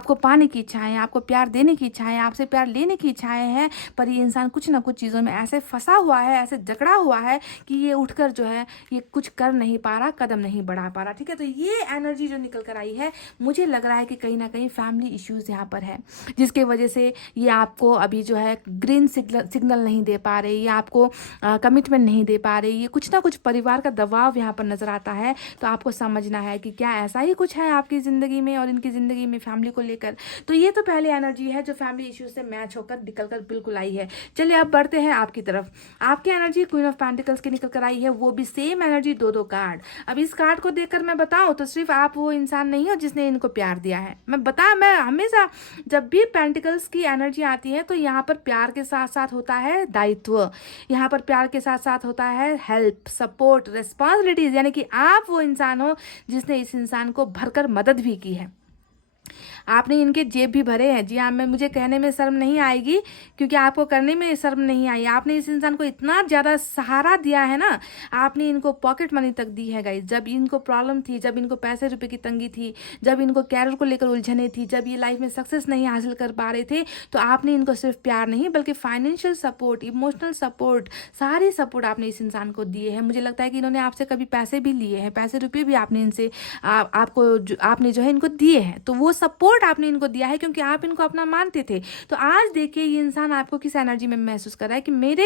आपको पाने की इच्छाएं, आपको प्यार देने की इच्छाएं, आपसे प्यार लेने की इच्छाएं हैं, पर ये इंसान कुछ ना कुछ चीज़ों में ऐसे फंसा हुआ है, ऐसे जकड़ा हुआ है कि ये उठकर जो है ये कुछ कर नहीं पा रहा, कदम नहीं बढ़ा पा रहा। ठीक है, तो ये एनर्जी जो निकल कर आई है, मुझे लग रहा है कि कहीं ना कहीं फैमिली इश्यूज यहाँ पर है, जिसके वजह से ये आपको अभी जो है ग्रीन सिग्नल नहीं दे पा रहे, ये आपको कमिटमेंट नहीं दे पा रहे, ये कुछ ना कुछ परिवार का दबाव यहाँ पर नजर आता है। तो आपको समझना है कि क्या ऐसा ही कुछ है आपकी ज़िंदगी में और इनकी ज़िंदगी में फैमिली को लेकर। तो ये तो पहले एनर्जी है जो फैमिली इश्यूज से मैच होकर निकल कर बिल्कुल आई है। चलिए अब बढ़ते हैं आपकी तरफ। आपकी एनर्जी क्वीन ऑफ पेंटिकल्स की निकल कर आई है, वो भी सेम एनर्जी, दो कार्ड। अब इस कार्ड को देखकर मैं बताऊं तो सिर्फ आप वो इंसान नहीं हो जिसने इनको प्यार दिया है। मैं हमेशा जब भी पेंटिकल्स की एनर्जी आती है तो यहाँ पर प्यार के साथ साथ होता है दायित्व, यहाँ पर प्यार के साथ साथ होता है हेल्प, सपोर्ट, रिस्पॉन्सिबिलिटीज, यानी कि आप वो इंसान हो जिसने इस इंसान को भरकर मदद भी की है। आपने इनके जेब भी भरे हैं। जी हाँ, मैं मुझे कहने में शर्म नहीं आएगी क्योंकि आपको करने में शर्म नहीं आई। आपने इस इंसान को इतना ज़्यादा सहारा दिया है ना, आपने इनको पॉकेट मनी तक दी है गाइस। जब इनको प्रॉब्लम थी, जब इनको पैसे रुपए की तंगी थी, जब इनको कैरियर को लेकर उलझने थी, जब ये लाइफ में सक्सेस नहीं हासिल कर पा रहे थे, तो आपने इनको सिर्फ प्यार नहीं बल्कि फाइनेंशियल सपोर्ट, इमोशनल सपोर्ट, सारी सपोर्ट आपने इस इंसान को दिए हैं। मुझे लगता है कि इन्होंने आपसे कभी पैसे भी लिए हैं, पैसे रुपये भी आपने इनसे आपने जो है इनको दिए हैं। तो वो सपोर्ट आपने इनको दिया है क्योंकि आप इनको अपना मानते थे। तो आज देखिए ये इंसान आपको किस एनर्जी में महसूस कर रहा है कि मेरे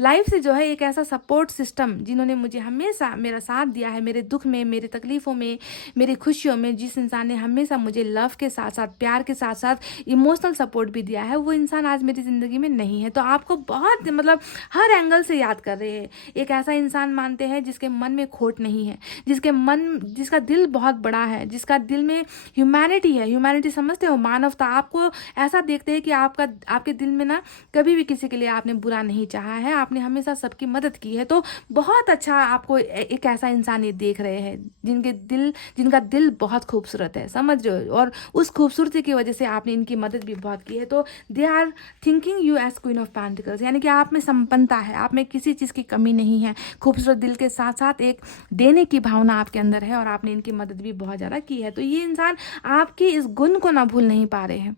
लाइफ से जो है एक ऐसा सपोर्ट सिस्टम जिन्होंने मुझे हमेशा मेरा साथ दिया है, मेरे दुख में, मेरे तकलीफों में, मेरी खुशियों में, जिस इंसान ने हमेशा मुझे लव के साथ साथ, प्यार के साथ साथ इमोशनल सपोर्ट भी दिया है, वो इंसान आज मेरी ज़िंदगी में नहीं है। तो आपको बहुत मतलब हर एंगल से याद कर रहे हैं। एक ऐसा इंसान मानते हैं जिसके मन में खोट नहीं है, जिसका दिल बहुत बड़ा है, जिसका दिल में ह्यूमैनिटी है। ह्यूमैनिटी समझते हो, मानवता। आपको ऐसा देखते हैं कि आपके दिल में ना कभी भी किसी के लिए आपने बुरा नहीं चाहा है, आपने हमेशा सबकी मदद की है। तो बहुत अच्छा आपको एक ऐसा इंसान ये देख रहे हैं जिनका दिल बहुत खूबसूरत है, समझ रहे हो, और उस खूबसूरती की वजह से आपने इनकी मदद भी बहुत की है। तो they are thinking you as queen of pentacles, यानी कि आप में संपन्नता है, आप में किसी चीज़ की कमी नहीं है। खूबसूरत दिल के साथ साथ एक देने की भावना आपके अंदर है और आपने इनकी मदद भी बहुत ज़्यादा की है। तो ये इंसान आपके इस गुण को ना भूल नहीं पा रहे हैं।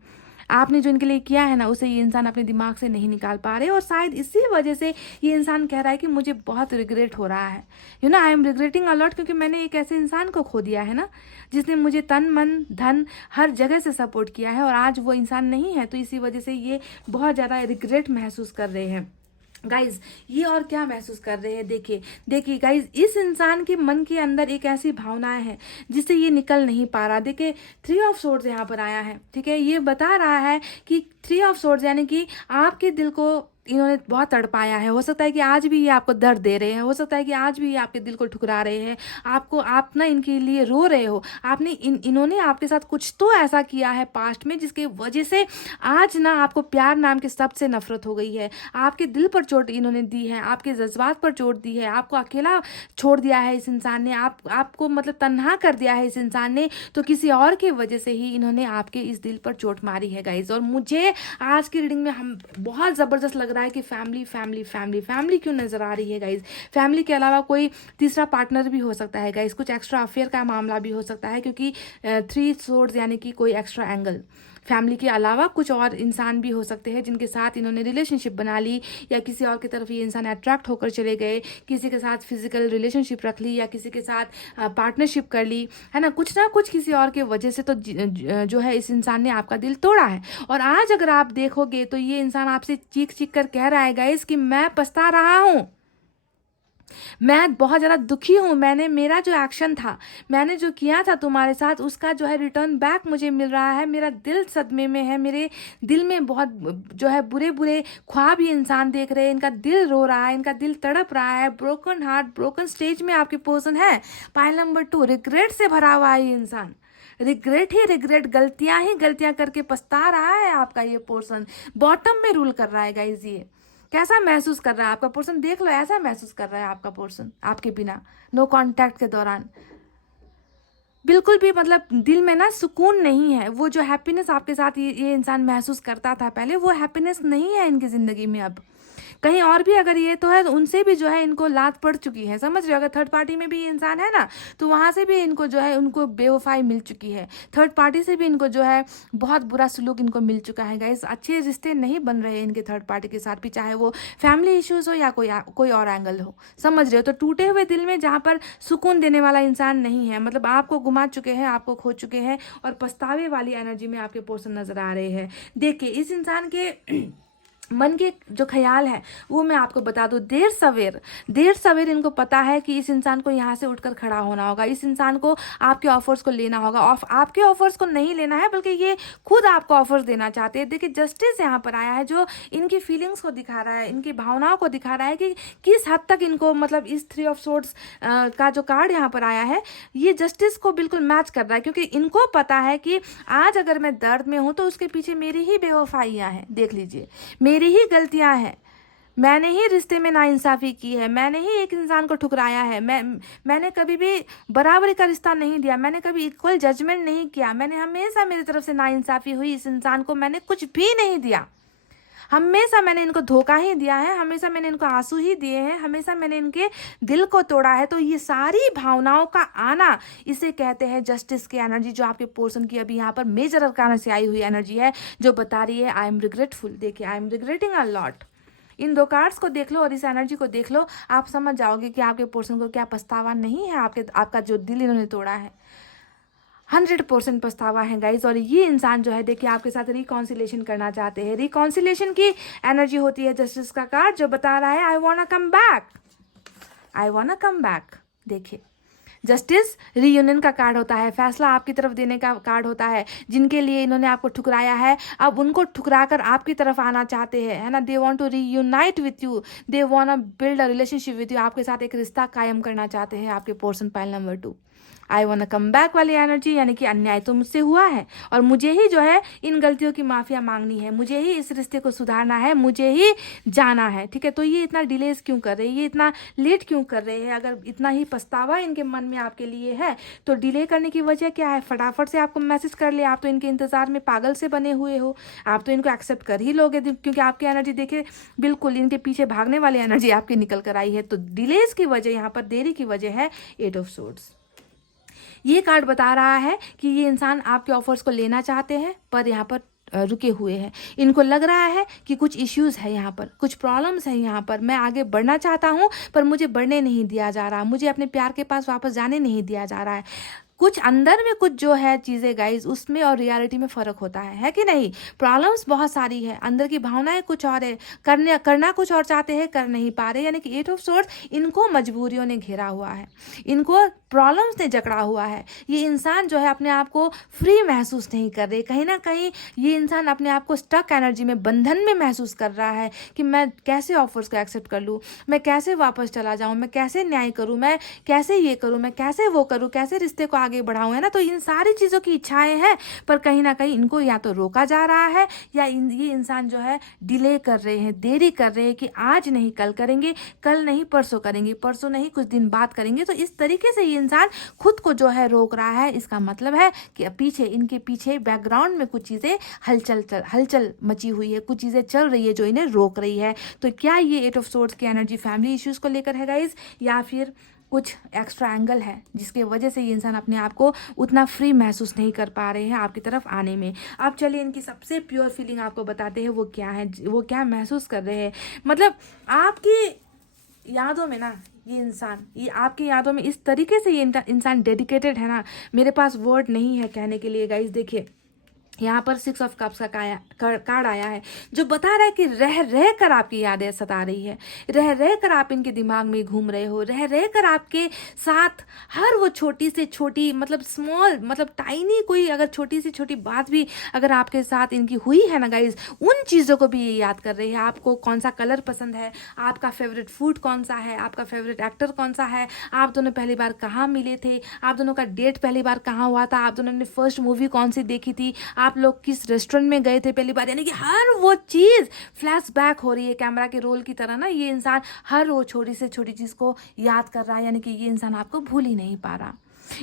आपने जो इनके लिए किया है ना, उसे ये इंसान अपने दिमाग से नहीं निकाल पा रहे, और शायद इसी वजह से ये इंसान कह रहा है कि मुझे बहुत रिग्रेट हो रहा है। आई एम रिग्रेटिंग अलॉट, क्योंकि मैंने एक ऐसे इंसान को खो दिया है ना, जिसने मुझे तन मन धन हर जगह से सपोर्ट किया है, और आज वो इंसान नहीं है। तो इसी वजह से ये बहुत ज़्यादा रिग्रेट महसूस कर रहे हैं। गाइज ये और क्या महसूस कर रहे हैं, देखिए गाइज, इस इंसान के मन के अंदर एक ऐसी भावनाएं है जिससे ये निकल नहीं पा रहा। देखिए 3 ऑफ सोर्ड्स यहाँ पर आया है, ठीक है। ये बता रहा है कि 3 ऑफ सोर्ड्स यानी कि आपके दिल को इन्होंने बहुत तड़पाया है। हो सकता है कि आज भी ये आपको दर्द दे रहे हैं, हो सकता है कि आज भी ये आपके दिल को ठुकरा रहे हैं, आप ना इनके लिए रो रहे हो। इन्होंने आपके साथ कुछ तो ऐसा किया है पास्ट में जिसके वजह से आज ना आपको प्यार नाम के शब्द से नफरत हो गई है। आपके दिल पर चोट इन्होंने दी है, आपके जज्बात पर चोट दी है, आपको अकेला छोड़ दिया है इस इंसान ने, आपको मतलब तन्हा कर दिया है इस इंसान ने। तो किसी और की वजह से ही इन्होंने आपके इस दिल पर चोट मारी है गाइज। और मुझे आज की रीडिंग में हम बहुत ज़बरदस्त लग रहा है कि फैमिली क्यों नजर आ रही है गाइज। फैमिली के अलावा कोई तीसरा पार्टनर भी हो सकता है गाइज, कुछ एक्स्ट्रा अफेयर का मामला भी हो सकता है, क्योंकि 3 सोर्ड्स यानी कि कोई एक्स्ट्रा एंगल। फैमिली के अलावा कुछ और इंसान भी हो सकते हैं जिनके साथ इन्होंने रिलेशनशिप बना ली, या किसी और की तरफ ये इंसान अट्रैक्ट होकर चले गए, किसी के साथ फिजिकल रिलेशनशिप रख ली, या किसी के साथ पार्टनरशिप कर ली, है ना कुछ किसी और के वजह से। तो जो है इस इंसान ने आपका दिल तोड़ा है। और आज अगर आप देखोगे तो ये इंसान आपसे चीख चीख कर कह रहा है गाइस कि मैं पछता रहा हूँ, मैं बहुत ज़्यादा दुखी हूँ, मेरा जो एक्शन था, मैंने जो किया था तुम्हारे साथ, उसका जो है रिटर्न बैक मुझे मिल रहा है। मेरा दिल सदमे में है, मेरे दिल में बहुत जो है बुरे बुरे ख्वाब ये इंसान देख रहे हैं, इनका दिल रो रहा है, इनका दिल तड़प रहा है। ब्रोकन हार्ट, ब्रोकन स्टेज में आपकी पर्सन है। पाइल नंबर 2, रिग्रेट से भरा हुआ है ये इंसान। रिग्रेट, गलतियां ही गलतियां करके पछता रहा है आपका ये पर्सन। बॉटम में रूल कर रहा है गाइज। ये कैसा महसूस कर रहा है आपका पर्सन, देख लो, ऐसा महसूस कर रहा है आपका पर्सन आपके बिना, नो कांटेक्ट के दौरान। बिल्कुल भी मतलब दिल में ना सुकून नहीं है। वो जो हैप्पीनेस आपके साथ ये इंसान महसूस करता था पहले, वो हैप्पीनेस नहीं है इनकी ज़िंदगी में अब। कहीं और भी अगर ये तो है तो उनसे भी जो है इनको लात पड़ चुकी है, समझ रहे हो। अगर थर्ड पार्टी में भी इंसान है ना तो वहाँ से भी इनको जो है उनको बेवफाई मिल चुकी है, थर्ड पार्टी से भी इनको जो है बहुत बुरा सलूक इनको मिल चुका है गाइस। अच्छे रिश्ते नहीं बन रहे इनके थर्ड पार्टी के साथ भी, चाहे वो फैमिली इश्यूज हो या कोई और एंगल हो, समझ रहे हो। तो टूटे हुए दिल में जहाँ पर सुकून देने वाला इंसान नहीं है, मतलब आपको गुमा चुके हैं, आपको खो चुके हैं और पछतावे वाली एनर्जी में आपके पर्सन नजर आ रहे हैं। देखिए इस इंसान के मन के जो ख्याल है वो मैं आपको बता दूं, देर सवेर इनको पता है कि इस इंसान को यहाँ से उठकर खड़ा होना होगा, इस इंसान को आपके ऑफर्स को लेना होगा। आपके ऑफर्स को नहीं लेना है बल्कि ये खुद आपको ऑफर्स देना चाहते हैं। देखिए जस्टिस यहाँ पर आया है जो इनकी फीलिंग्स को दिखा रहा है, इनकी भावनाओं को दिखा रहा है कि किस हद तक इनको, मतलब इस 3 ऑफ सोर्ड्स का जो कार्ड यहाँ पर आया है ये जस्टिस को बिल्कुल मैच कर रहा है, क्योंकि इनको पता है कि आज अगर मैं दर्द में हूँ तो उसके पीछे मेरी ही बेवफाइयाँ हैं। देख लीजिए मेरी ही गलतियां हैं, मैंने ही रिश्ते में नाइंसाफी की है, मैंने ही एक इंसान को ठुकराया है, मैंने कभी भी बराबरी का रिश्ता नहीं दिया, मैंने कभी इक्वल जजमेंट नहीं किया, मैंने हमेशा मेरी तरफ से नाइंसाफी हुई, इस इंसान को मैंने कुछ भी नहीं दिया, हमेशा मैंने इनको धोखा ही दिया है, हमेशा मैंने इनको आंसू ही दिए हैं, हमेशा मैंने इनके दिल को तोड़ा है। तो ये सारी भावनाओं का आना इसे कहते हैं जस्टिस की एनर्जी, जो आपके पर्सन की अभी यहाँ पर मेजर अरकाना से आई हुई एनर्जी है, जो बता रही है आई एम रिग्रेटफुल। देखिए I am regretting a lot. इन 2 कार्ड्स को देख लो और इस एनर्जी को देख लो, आप समझ जाओगे कि आपके पर्सन को क्या पछतावा नहीं है, आपका जो दिल इन्होंने तोड़ा है 100% पछतावा है गाइज। और ये इंसान जो है देखिए आपके साथ रिकॉन्सिलेशन करना चाहते हैं, रिकॉन्सिलेशन की एनर्जी होती है जस्टिस का कार्ड, जो बता रहा है आई वांट कम बैक, आई वांट कम बैक। देखिए जस्टिस रीयूनियन का कार्ड होता है, फैसला आपकी तरफ देने का कार्ड होता है। जिनके लिए इन्होंने आपको ठुकराया है अब उनको ठुकरा कर आपकी तरफ आना चाहते हैं, है ना। They want to reunite with you, they want build a relationship with you, आपके साथ एक रिश्ता कायम करना चाहते हैं आपके person pile number 2। I want come back वाली एनर्जी, यानी कि अन्याय तो मुझसे हुआ है और मुझे ही जो है इन गलतियों की माफिया मांगनी है, मुझे ही इस रिश्ते को सुधारना है, मुझे ही जाना है, ठीक है। तो ये इतना डिलेस क्यों कर रहे हैं, ये इतना लेट क्यों कर रहे हैं। अगर इतना ही पछतावा इनके मन में आपके लिए है तो डिले करने की वजह क्या है। फटाफट से आपको मैसेज कर ले, आप तो इनके इंतजार में पागल से बने हुए हो, आप तो इनको एक्सेप्ट कर ही लोगे, क्योंकि आपकी एनर्जी देखे बिल्कुल इनके पीछे भागने वाली एनर्जी आपकी निकल कर आई है। तो डिलेस की वजह यहाँ पर, देरी की वजह है 8 ऑफ सोर्ड्स। ये कार्ड बता रहा है कि ये इंसान आपके ऑफर्स को लेना चाहते हैं पर यहाँ पर रुके हुए हैं। इनको लग रहा है कि कुछ इश्यूज है यहाँ पर, कुछ प्रॉब्लम्स है यहाँ पर, मैं आगे बढ़ना चाहता हूँ पर मुझे बढ़ने नहीं दिया जा रहा, मुझे अपने प्यार के पास वापस जाने नहीं दिया जा रहा है। कुछ अंदर में कुछ जो है चीज़ें गाइज, उसमें और रियलिटी में फ़र्क होता है कि नहीं। प्रॉब्लम्स बहुत सारी है, अंदर की भावनाएं कुछ और है, करना कुछ और चाहते हैं, कर नहीं पा रहे। यानी कि 8 ऑफ सोर्ड्स इनको मजबूरियों ने घेरा हुआ है, इनको प्रॉब्लम्स ने जकड़ा हुआ है। ये इंसान जो है अपने आप को फ्री महसूस नहीं कर रहे, कहीं ना कहीं ये इंसान अपने आप को स्टक एनर्जी में, बंधन में महसूस कर रहा है कि मैं कैसे ऑफर्स को एक्सेप्ट कर लूँ, मैं कैसे वापस चला जाऊँ, मैं कैसे न्याय करूँ, मैं कैसे ये करूँ, मैं कैसे वो करूँ, कैसे रिश्ते को आगे बढ़ाऊँ, है ना। तो इन सारी चीज़ों की इच्छाएं हैं पर कहीं ना कहीं इनको या तो रोका जा रहा है या ये इंसान जो है डिले कर रहे हैं, देरी कर रहे हैं कि आज नहीं कल करेंगे, कल नहीं परसों करेंगे, परसों नहीं कुछ दिन बाद करेंगे। तो इस तरीके से ये इंसान खुद को जो है रोक रहा है। इसका मतलब है कि पीछे, इनके पीछे बैकग्राउंड में कुछ चीज़ें हलचल मची हुई है, कुछ चीज़ें चल रही है जो इन्हें रोक रही है। तो क्या ये 8 ऑफ सोर्ड्स की एनर्जी फैमिली इश्यूज को लेकर है गाइज, या फिर कुछ एक्स्ट्रा एंगल है जिसके वजह से ये इंसान अपने आप को उतना फ्री महसूस नहीं कर पा रहे हैं आपकी तरफ आने में। अब चलिए इनकी सबसे प्योर फीलिंग आपको बताते हैं वो क्या है, वो क्या महसूस कर रहे हैं। मतलब आपकी यादों में ना ये आपकी यादों में इस तरीके से ये इंसान डेडिकेटेड है ना, मेरे पास वर्ड नहीं है कहने के लिए गाइज। देखिए यहाँ पर 6 ऑफ कप्स का कार्ड आया है जो बता रहा है कि रह रह कर आपकी यादें सता रही है, रह रह कर आप इनके दिमाग में घूम रहे हो, रह रह कर आपके साथ हर वो छोटी से छोटी, मतलब स्मॉल, मतलब टाइनी कोई अगर छोटी से छोटी बात भी अगर आपके साथ इनकी हुई है ना गाइज, उन चीज़ों को भी ये याद कर रही है। आपको कौन सा कलर पसंद है, आपका फेवरेट फूड कौन सा है, आपका फेवरेट एक्टर कौन सा है, आप दोनों पहली बार कहाँ मिले थे, आप दोनों का डेट पहली बार कहाँ हुआ था, आप दोनों ने फर्स्ट मूवी कौन सी देखी थी, आप लोग किस रेस्टोरेंट में गए थे पहली बार। यानी कि हर वो चीज़ फ्लैशबैक हो रही है कैमरा के रोल की तरह ना। ये इंसान हर वो छोटी से छोटी चीज़ को याद कर रहा है, यानी कि ये इंसान आपको भूल ही नहीं पा रहा।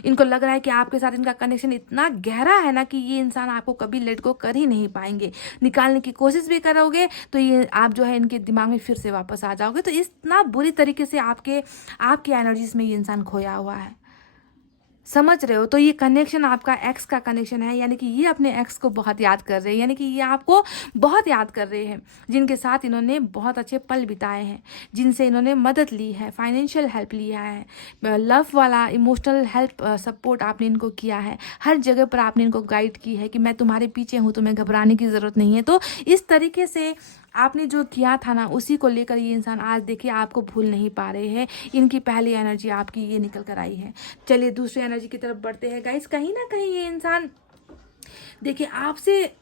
इनको लग रहा है कि आपके साथ इनका कनेक्शन इतना गहरा है ना कि ये इंसान आपको कभी लेट गो कर ही नहीं पाएंगे। निकालने की कोशिश भी करोगे तो ये आप जो है इनके दिमाग में फिर से वापस आ जाओगे। तो इतना बुरी तरीके से आपकी एनर्जीज में ये इंसान खोया हुआ है, समझ रहे हो। तो ये कनेक्शन आपका एक्स का कनेक्शन है, यानी कि ये अपने एक्स को बहुत याद कर रहे हैं, यानी कि ये आपको बहुत याद कर रहे हैं, जिनके साथ इन्होंने बहुत अच्छे पल बिताए हैं, जिनसे इन्होंने मदद ली है, फाइनेंशियल हेल्प लिया है, लव वाला इमोशनल हेल्प सपोर्ट आपने इनको किया है, हर जगह पर आपने इनको गाइड की है कि मैं तुम्हारे पीछे हूँ, तुम्हें घबराने की ज़रूरत नहीं है। तो इस तरीके से आपने जो किया था ना, उसी को लेकर ये इंसान आज देखिए आपको भूल नहीं पा रहे हैं। इनकी पहली एनर्जी आपकी ये निकल कर आई है। चलिए दूसरी एनर्जी की तरफ बढ़ते हैं गाइस। कहीं ना कहीं ये इंसान देखिए आपसे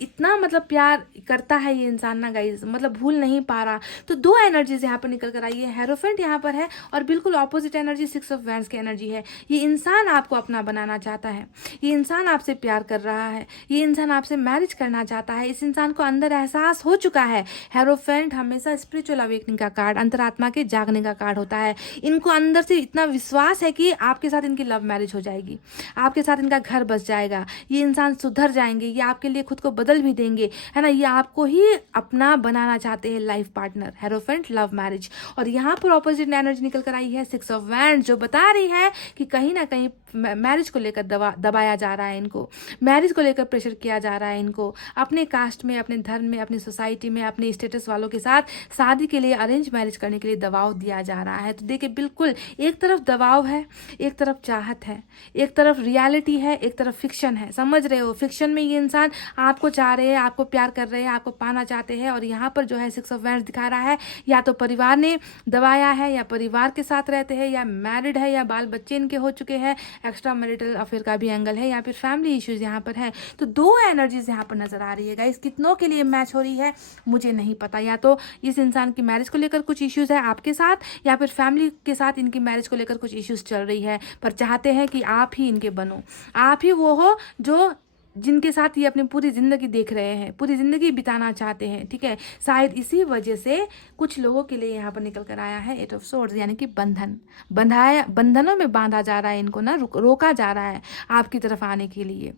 इतना मतलब प्यार करता है ये इंसान ना गाइज, मतलब भूल नहीं पा रहा। तो दो एनर्जीज यहाँ पर निकल कर आई है, हेरोफेंट यहाँ पर है और बिल्कुल ऑपोजिट एनर्जी 6 ऑफ वैंड्स की एनर्जी है। ये इंसान आपको अपना बनाना चाहता है, ये इंसान आपसे प्यार कर रहा है, ये इंसान आपसे मैरिज करना चाहता है। इस इंसान को अंदर एहसास हो चुका है। हेरोफेंट हमेशा स्पिरिचुअल अवेकनिंग का कार्ड, अंतरात्मा के जागने का कार्ड होता है। इनको अंदर से इतना विश्वास है कि आपके साथ इनकी लव मैरिज हो जाएगी, आपके साथ इनका घर बस जाएगा, ये इंसान सुधर जाएंगे, ये आपके लिए खुद को बदल भी देंगे, है ना। ये आपको ही अपना बनाना चाहते हैं life partner, hierophant love marriage. और यहाँ पर ऑपोजिट एनर्जी निकल कर आई है 6 ऑफ वैंड्स, जो बता रही है कि कहीं ना कहीं मैरिज को लेकर दबाया जा रहा है इनको, मैरिज को लेकर प्रेशर किया जा रहा है इनको, अपने कास्ट में, अपने धर्म में, अपनी सोसाइटी में, अपने स्टेटस वालों के साथ शादी के लिए, अरेंज मैरिज करने के लिए दबाव दिया जा रहा है। तो देखिए बिल्कुल एक तरफ दबाव है, एक तरफ चाहत है, एक तरफ रियलिटी है, एक तरफ फिक्शन है, समझ रहे हो। फिक्शन में ये इंसान आपको चाह रहे हैं, आपको प्यार कर रहे हैं, आपको पाना चाहते हैं, और यहाँ पर जो है 6 ऑफ वैंड्स दिखा रहा है या तो परिवार ने दबाया है, या परिवार के साथ रहते हैं, या मैरिड है, या बाल बच्चे इनके हो चुके हैं, एक्स्ट्रा मैरिटल अफेयर का भी एंगल है, या फिर फैमिली इश्यूज यहाँ पर है। तो दो एनर्जीज यहाँ पर नजर आ रही है गाइस। कितनों के लिए मैच हो रही है मुझे नहीं पता, या तो इस इंसान की मैरिज को लेकर कुछ इश्यूज है आपके साथ, या फिर फैमिली के साथ इनकी मैरिज को लेकर कुछ इश्यूज चल रही है, पर चाहते हैं कि आप ही इनके बनो, आप ही वो हो जो जिनके साथ ये अपनी पूरी ज़िंदगी देख रहे हैं, पूरी ज़िंदगी बिताना चाहते हैं, ठीक है। शायद इसी वजह से कुछ लोगों के लिए यहाँ पर निकल कर आया है 8 ऑफ सोर्ड्स, यानी कि बंधनों में बांधा जा रहा है इनको ना, रोका जा रहा है आपकी तरफ आने के लिए।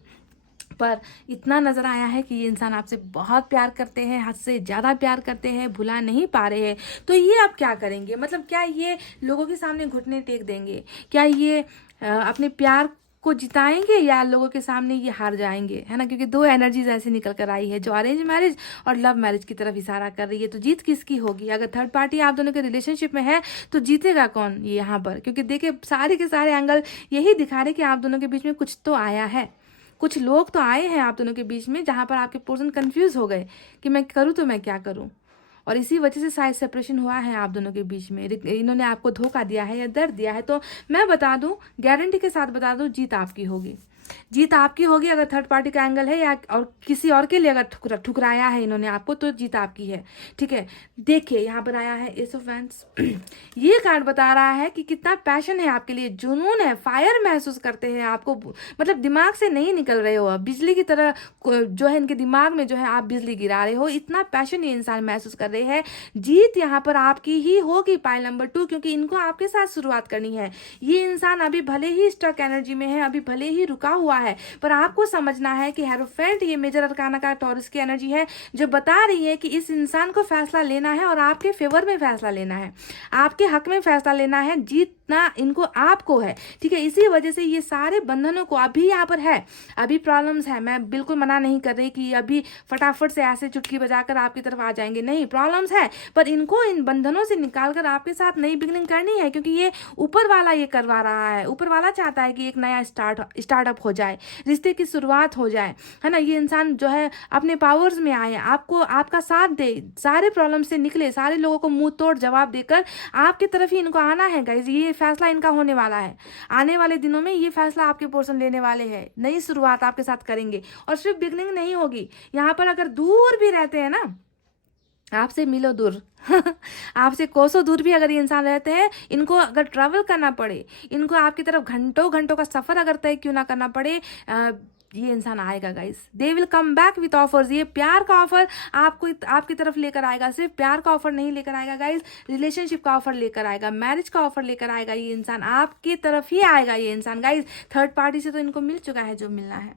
पर इतना नज़र आया है कि ये इंसान आपसे बहुत प्यार करते हैं, हद से ज़्यादा प्यार करते हैं, भुला नहीं पा रहे हैं। तो ये अब क्या करेंगे, मतलब क्या ये लोगों के सामने घुटने टेक देंगे, क्या ये अपने प्यार को जिताएंगे, या लोगों के सामने ये हार जाएंगे, है ना। क्योंकि दो एनर्जीज ऐसे निकल कर आई है जो अरेंज मैरिज और लव मैरिज की तरफ इशारा कर रही है। तो जीत किसकी होगी? अगर थर्ड पार्टी आप दोनों के रिलेशनशिप में है तो जीतेगा कौन ये यहाँ पर? क्योंकि देखिए सारे के सारे एंगल यही दिखा रहे कि आप दोनों के बीच में कुछ तो आया है, कुछ लोग तो आए हैं आप दोनों के बीच में, जहाँ पर आपके पर्सन कंफ्यूज हो गए कि मैं करूँ तो मैं क्या करूँ, और इसी वजह से शायद सेपरेशन हुआ है आप दोनों के बीच में। इन्होंने आपको धोखा दिया है या दर्द दिया है। तो मैं बता दूं, गारंटी के साथ बता दूं, जीत आपकी होगी, जीत आपकी होगी। अगर थर्ड पार्टी का एंगल है या और किसी और के लिए अगर ठुकराया है इन्होंने आपको, तो जीत आपकी है, ठीक है। देखिए यहाँ पर आया है एस ऑफ वैंड्स। ये कार्ड बता रहा है कि कितना पैशन है आपके लिए, जुनून है, फायर महसूस करते हैं आपको, मतलब दिमाग से नहीं निकल रहे हो आप, बिजली की तरह जो है इनके दिमाग में जो है आप बिजली गिरा रहे हो, इतना पैशन ये इंसान महसूस कर रहे हैं। जीत यहाँ पर आपकी ही होगी पाइल नंबर 2, क्योंकि इनको आपके साथ शुरुआत करनी है। ये इंसान अभी भले ही स्टक एनर्जी में है, अभी भले ही रुका हुआ है, पर आपको समझना है कि हेरोफेंट ये मेजर अरकाना का टॉरस की एनर्जी है, जो बता रही है कि इस इंसान को फैसला लेना है और आपके फेवर में फैसला लेना है, आपके हक में फैसला लेना है। जीतना इनको आपको है, ठीक है। इसी वजह से ये सारे बंधनों को अभी यहाँ पर है, अभी प्रॉब्लम्स है, मैं बिल्कुल मना नहीं कर रही कि अभी फटाफट से ऐसे चुटकी बजाकर आपकी तरफ आ जाएंगे, नहीं, प्रॉब्लम्स है, पर इनको इन बंधनों से निकालकर आपके साथ नई बिगनिंग करनी है, क्योंकि ये ऊपर वाला ये करवा रहा है। ऊपर वाला चाहता है कि एक नया स्टार्टअप हो जाए, रिश्ते की शुरुआत हो जाए, है ना। ये इंसान जो है अपने पावर्स में आए, आपको आपका साथ दे, सारे प्रॉब्लम से निकले, सारे लोगों को मुंह तोड़ जवाब देकर आपकी तरफ ही इनको आना है गाइज। ये फैसला इनका होने वाला है, आने वाले दिनों में ये फैसला आपके पोर्शन लेने वाले हैं, नई शुरुआत आपके साथ करेंगे। और सिर्फ बिगनिंग नहीं होगी, यहाँ पर अगर दूर भी रहते हैं ना, आपसे मिलो दूर आपसे कोसों दूर भी अगर ये इंसान रहते हैं, इनको अगर ट्रैवल करना पड़े, इनको आपकी तरफ घंटों घंटों का सफ़र अगर तय क्यों ना करना पड़े, ये इंसान आएगा guys, they will come back with offers. ये प्यार का ऑफर आपको आपकी तरफ लेकर आएगा, सिर्फ प्यार का ऑफर नहीं लेकर आएगा गाइस, रिलेशनशिप का ऑफर लेकर आएगा, मैरिज का ऑफर लेकर आएगा। ये इंसान आपकी तरफ ही आएगा। ये इंसान गाइस, थर्ड पार्टी से तो इनको मिल चुका है जो मिलना है,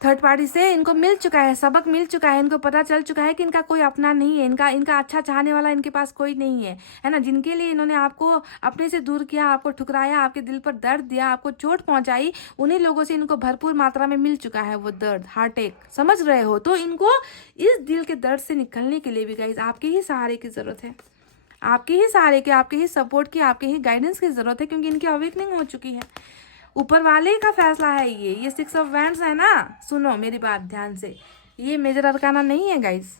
थर्ड पार्टी से इनको मिल चुका है, सबक मिल चुका है, इनको पता चल चुका है कि इनका कोई अपना नहीं है, इनका अच्छा चाहने वाला इनके पास कोई नहीं है ना। जिनके लिए इन्होंने आपको अपने से दूर किया, आपको ठुकराया, आपके दिल पर दर्द दिया, आपको चोट पहुंचाई, उन्हीं लोगों से इनको भरपूर मात्रा में मिल चुका है वो दर्द, हार्ट अटैक, समझ रहे हो। तो इनको इस दिल के दर्द से निकलने के लिए भी गाइस आपके ही सहारे की जरूरत है, आपके ही सहारे के, आपके ही सपोर्ट की, आपके ही गाइडेंस की जरूरत है, क्योंकि इनकी अवेकनिंग हो चुकी है। ऊपर वाले का फैसला है ये 6 ऑफ वैंड्स है ना। सुनो मेरी बात ध्यान से, ये मेजर अरकाना नहीं है गाइस।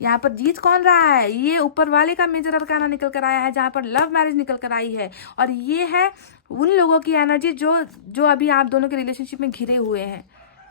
यहाँ पर जीत कौन रहा है, ये ऊपर वाले का मेजर अरकाना निकल कर आया है, जहाँ पर लव मैरिज निकल कर आई है। और ये है उन लोगों की एनर्जी जो अभी आप दोनों के रिलेशनशिप में घिरे हुए हैं,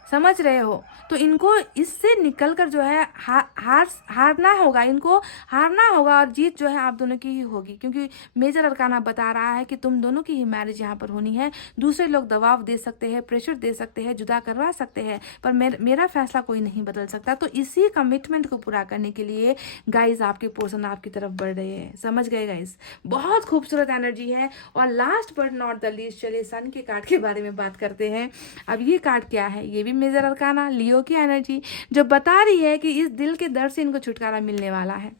समझ रहे हो। तो इनको इससे निकलकर जो है हारना होगा, इनको हारना होगा, और जीत जो है आप दोनों की ही होगी, क्योंकि मेजर अरकाना बता रहा है कि तुम दोनों की ही मैरिज यहाँ पर होनी है। दूसरे लोग दबाव दे सकते हैं, प्रेशर दे सकते हैं, जुदा करवा सकते हैं, पर मेरा फैसला कोई नहीं बदल सकता। तो इसी कमिटमेंट को पूरा करने के लिए गाइज आपके पर्सन आपकी तरफ बढ़ रहे हैं, समझ गए गाइज। बहुत खूबसूरत एनर्जी है। और last but not the least, चलिए सन के कार्ड के बारे में बात करते हैं। अब ये कार्ड क्या है, ये भी मेजर अरकाना, लियो की एनर्जी, जो बता रही है कि इस दिल के दर्द से इनको छुटकारा मिलने वाला है।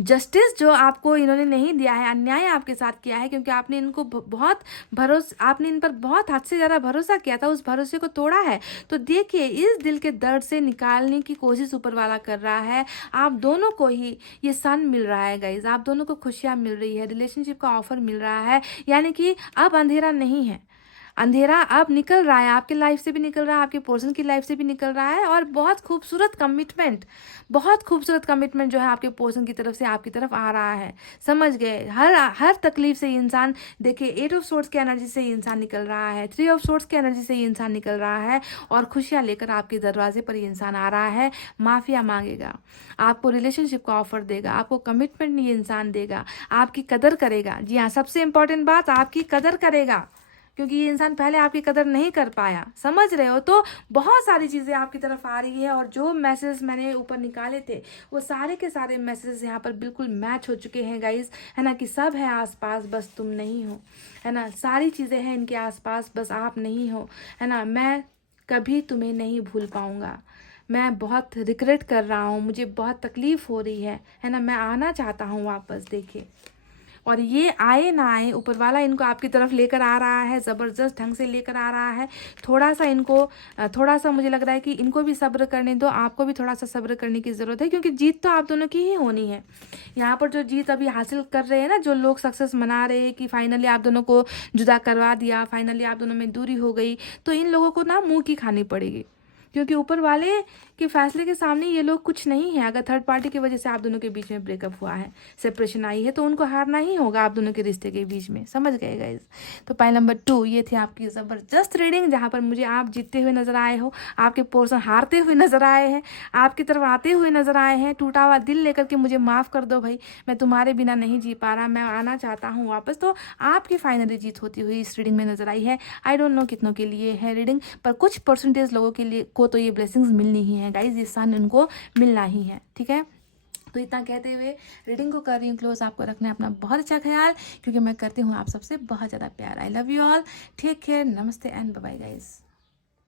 जस्टिस जो आपको इन्होंने नहीं दिया है, अन्याय आपके साथ किया है, क्योंकि आपने इनको आपने इन पर बहुत हद से ज़्यादा भरोसा किया था, उस भरोसे को तोड़ा है। तो देखिए, इस दिल के दर्द से निकालने की कोशिश ऊपर वाला कर रहा है। आप दोनों को ही ये सन मिल रहा है गाइज, आप दोनों को खुशियाँ मिल रही है, रिलेशनशिप का ऑफर मिल रहा है, यानी कि अब अंधेरा नहीं है, अंधेरा अब निकल रहा है, आपके लाइफ से भी निकल रहा है, आपके पर्सन की लाइफ से भी निकल रहा है। और बहुत खूबसूरत कमिटमेंट जो है आपके पर्सन की तरफ से आपकी तरफ आ रहा है, समझ गए। हर तकलीफ से इंसान, देखिए 8 ऑफ सोर्ड्स की एनर्जी से ये इंसान निकल रहा है, 3 ऑफ सोर्ड्स की एनर्जी से ये इंसान निकल रहा है, और खुशियाँ लेकर आपके दरवाजे पर ये इंसान आ रहा है। माफिया मांगेगा, आपको रिलेशनशिप का ऑफर देगा, आपको कमिटमेंट ये इंसान देगा, आपकी कदर करेगा। जी हाँ, सबसे इंपॉर्टेंट बात, आपकी कदर करेगा, क्योंकि ये इंसान पहले आपकी कदर नहीं कर पाया, समझ रहे हो। तो बहुत सारी चीज़ें आपकी तरफ आ रही है, और जो मैसेज मैंने ऊपर निकाले थे वो सारे के सारे मैसेज यहाँ पर बिल्कुल मैच हो चुके हैं गाइस, है ना। कि सब है आसपास, बस तुम नहीं हो, है ना। सारी चीज़ें हैं इनके आसपास, बस आप नहीं हो, है ना। मैं कभी तुम्हें नहीं भूल पाऊँगा, मैं बहुत रिग्रेट कर रहा हूँ, मुझे बहुत तकलीफ़ हो रही है ना। मैं आना चाहता हूँ वापस, देखिए। और ये आए ना आए, ऊपर वाला इनको आपकी तरफ लेकर आ रहा है, ज़बरदस्त ढंग से लेकर आ रहा है। थोड़ा सा मुझे लग रहा है कि इनको भी सब्र करने दो, आपको भी थोड़ा सा सब्र करने की ज़रूरत है, क्योंकि जीत तो आप दोनों की ही होनी है। यहाँ पर जो जीत अभी हासिल कर रहे हैं ना, जो लोग सक्सेस मना रहे हैं कि फाइनली आप दोनों को जुदा करवा दिया, फाइनली आप दोनों में दूरी हो गई, तो इन लोगों को ना मुँह की खानी पड़ेगी, क्योंकि ऊपर वाले के फैसले के सामने ये लोग कुछ नहीं है। अगर थर्ड पार्टी की वजह से आप दोनों के बीच में ब्रेकअप हुआ है, सेपरेशन आई है, तो उनको हारना ही होगा आप दोनों के रिश्ते के बीच में, समझ गए गाइस। तो पॉइंट नंबर 2 ये थी आपकी ज़बरदस्त रीडिंग, जहाँ पर मुझे आप जीतते हुए नजर आए हो, आपके पर्सन हारते हुए नजर आए हैं, आपकी तरफ आते हुए नजर आए हैं, टूटा हुआ दिल लेकर के मुझे माफ़ कर दो भाई, मैं तुम्हारे बिना नहीं जी पा रहा, मैं आना चाहता हूँ वापस। तो आपकी फाइनली जीत होती हुई इस रीडिंग में नजर आई है। आई डोंट नो कितनों के लिए है रीडिंग, पर कुछ परसेंटेज लोगों के लिए को तो ये ब्लेसिंग्स मिलनी ही है गाइज, ये सन उनको मिलना ही है, ठीक है। तो इतना कहते हुए रीडिंग को कर रही हूँ क्लोज। आपको रखना है अपना बहुत अच्छा ख्याल, क्योंकि मैं करती हूँ आप सबसे बहुत ज़्यादा प्यार। I love you all, take care, नमस्ते एंड बाय बाय गाइज।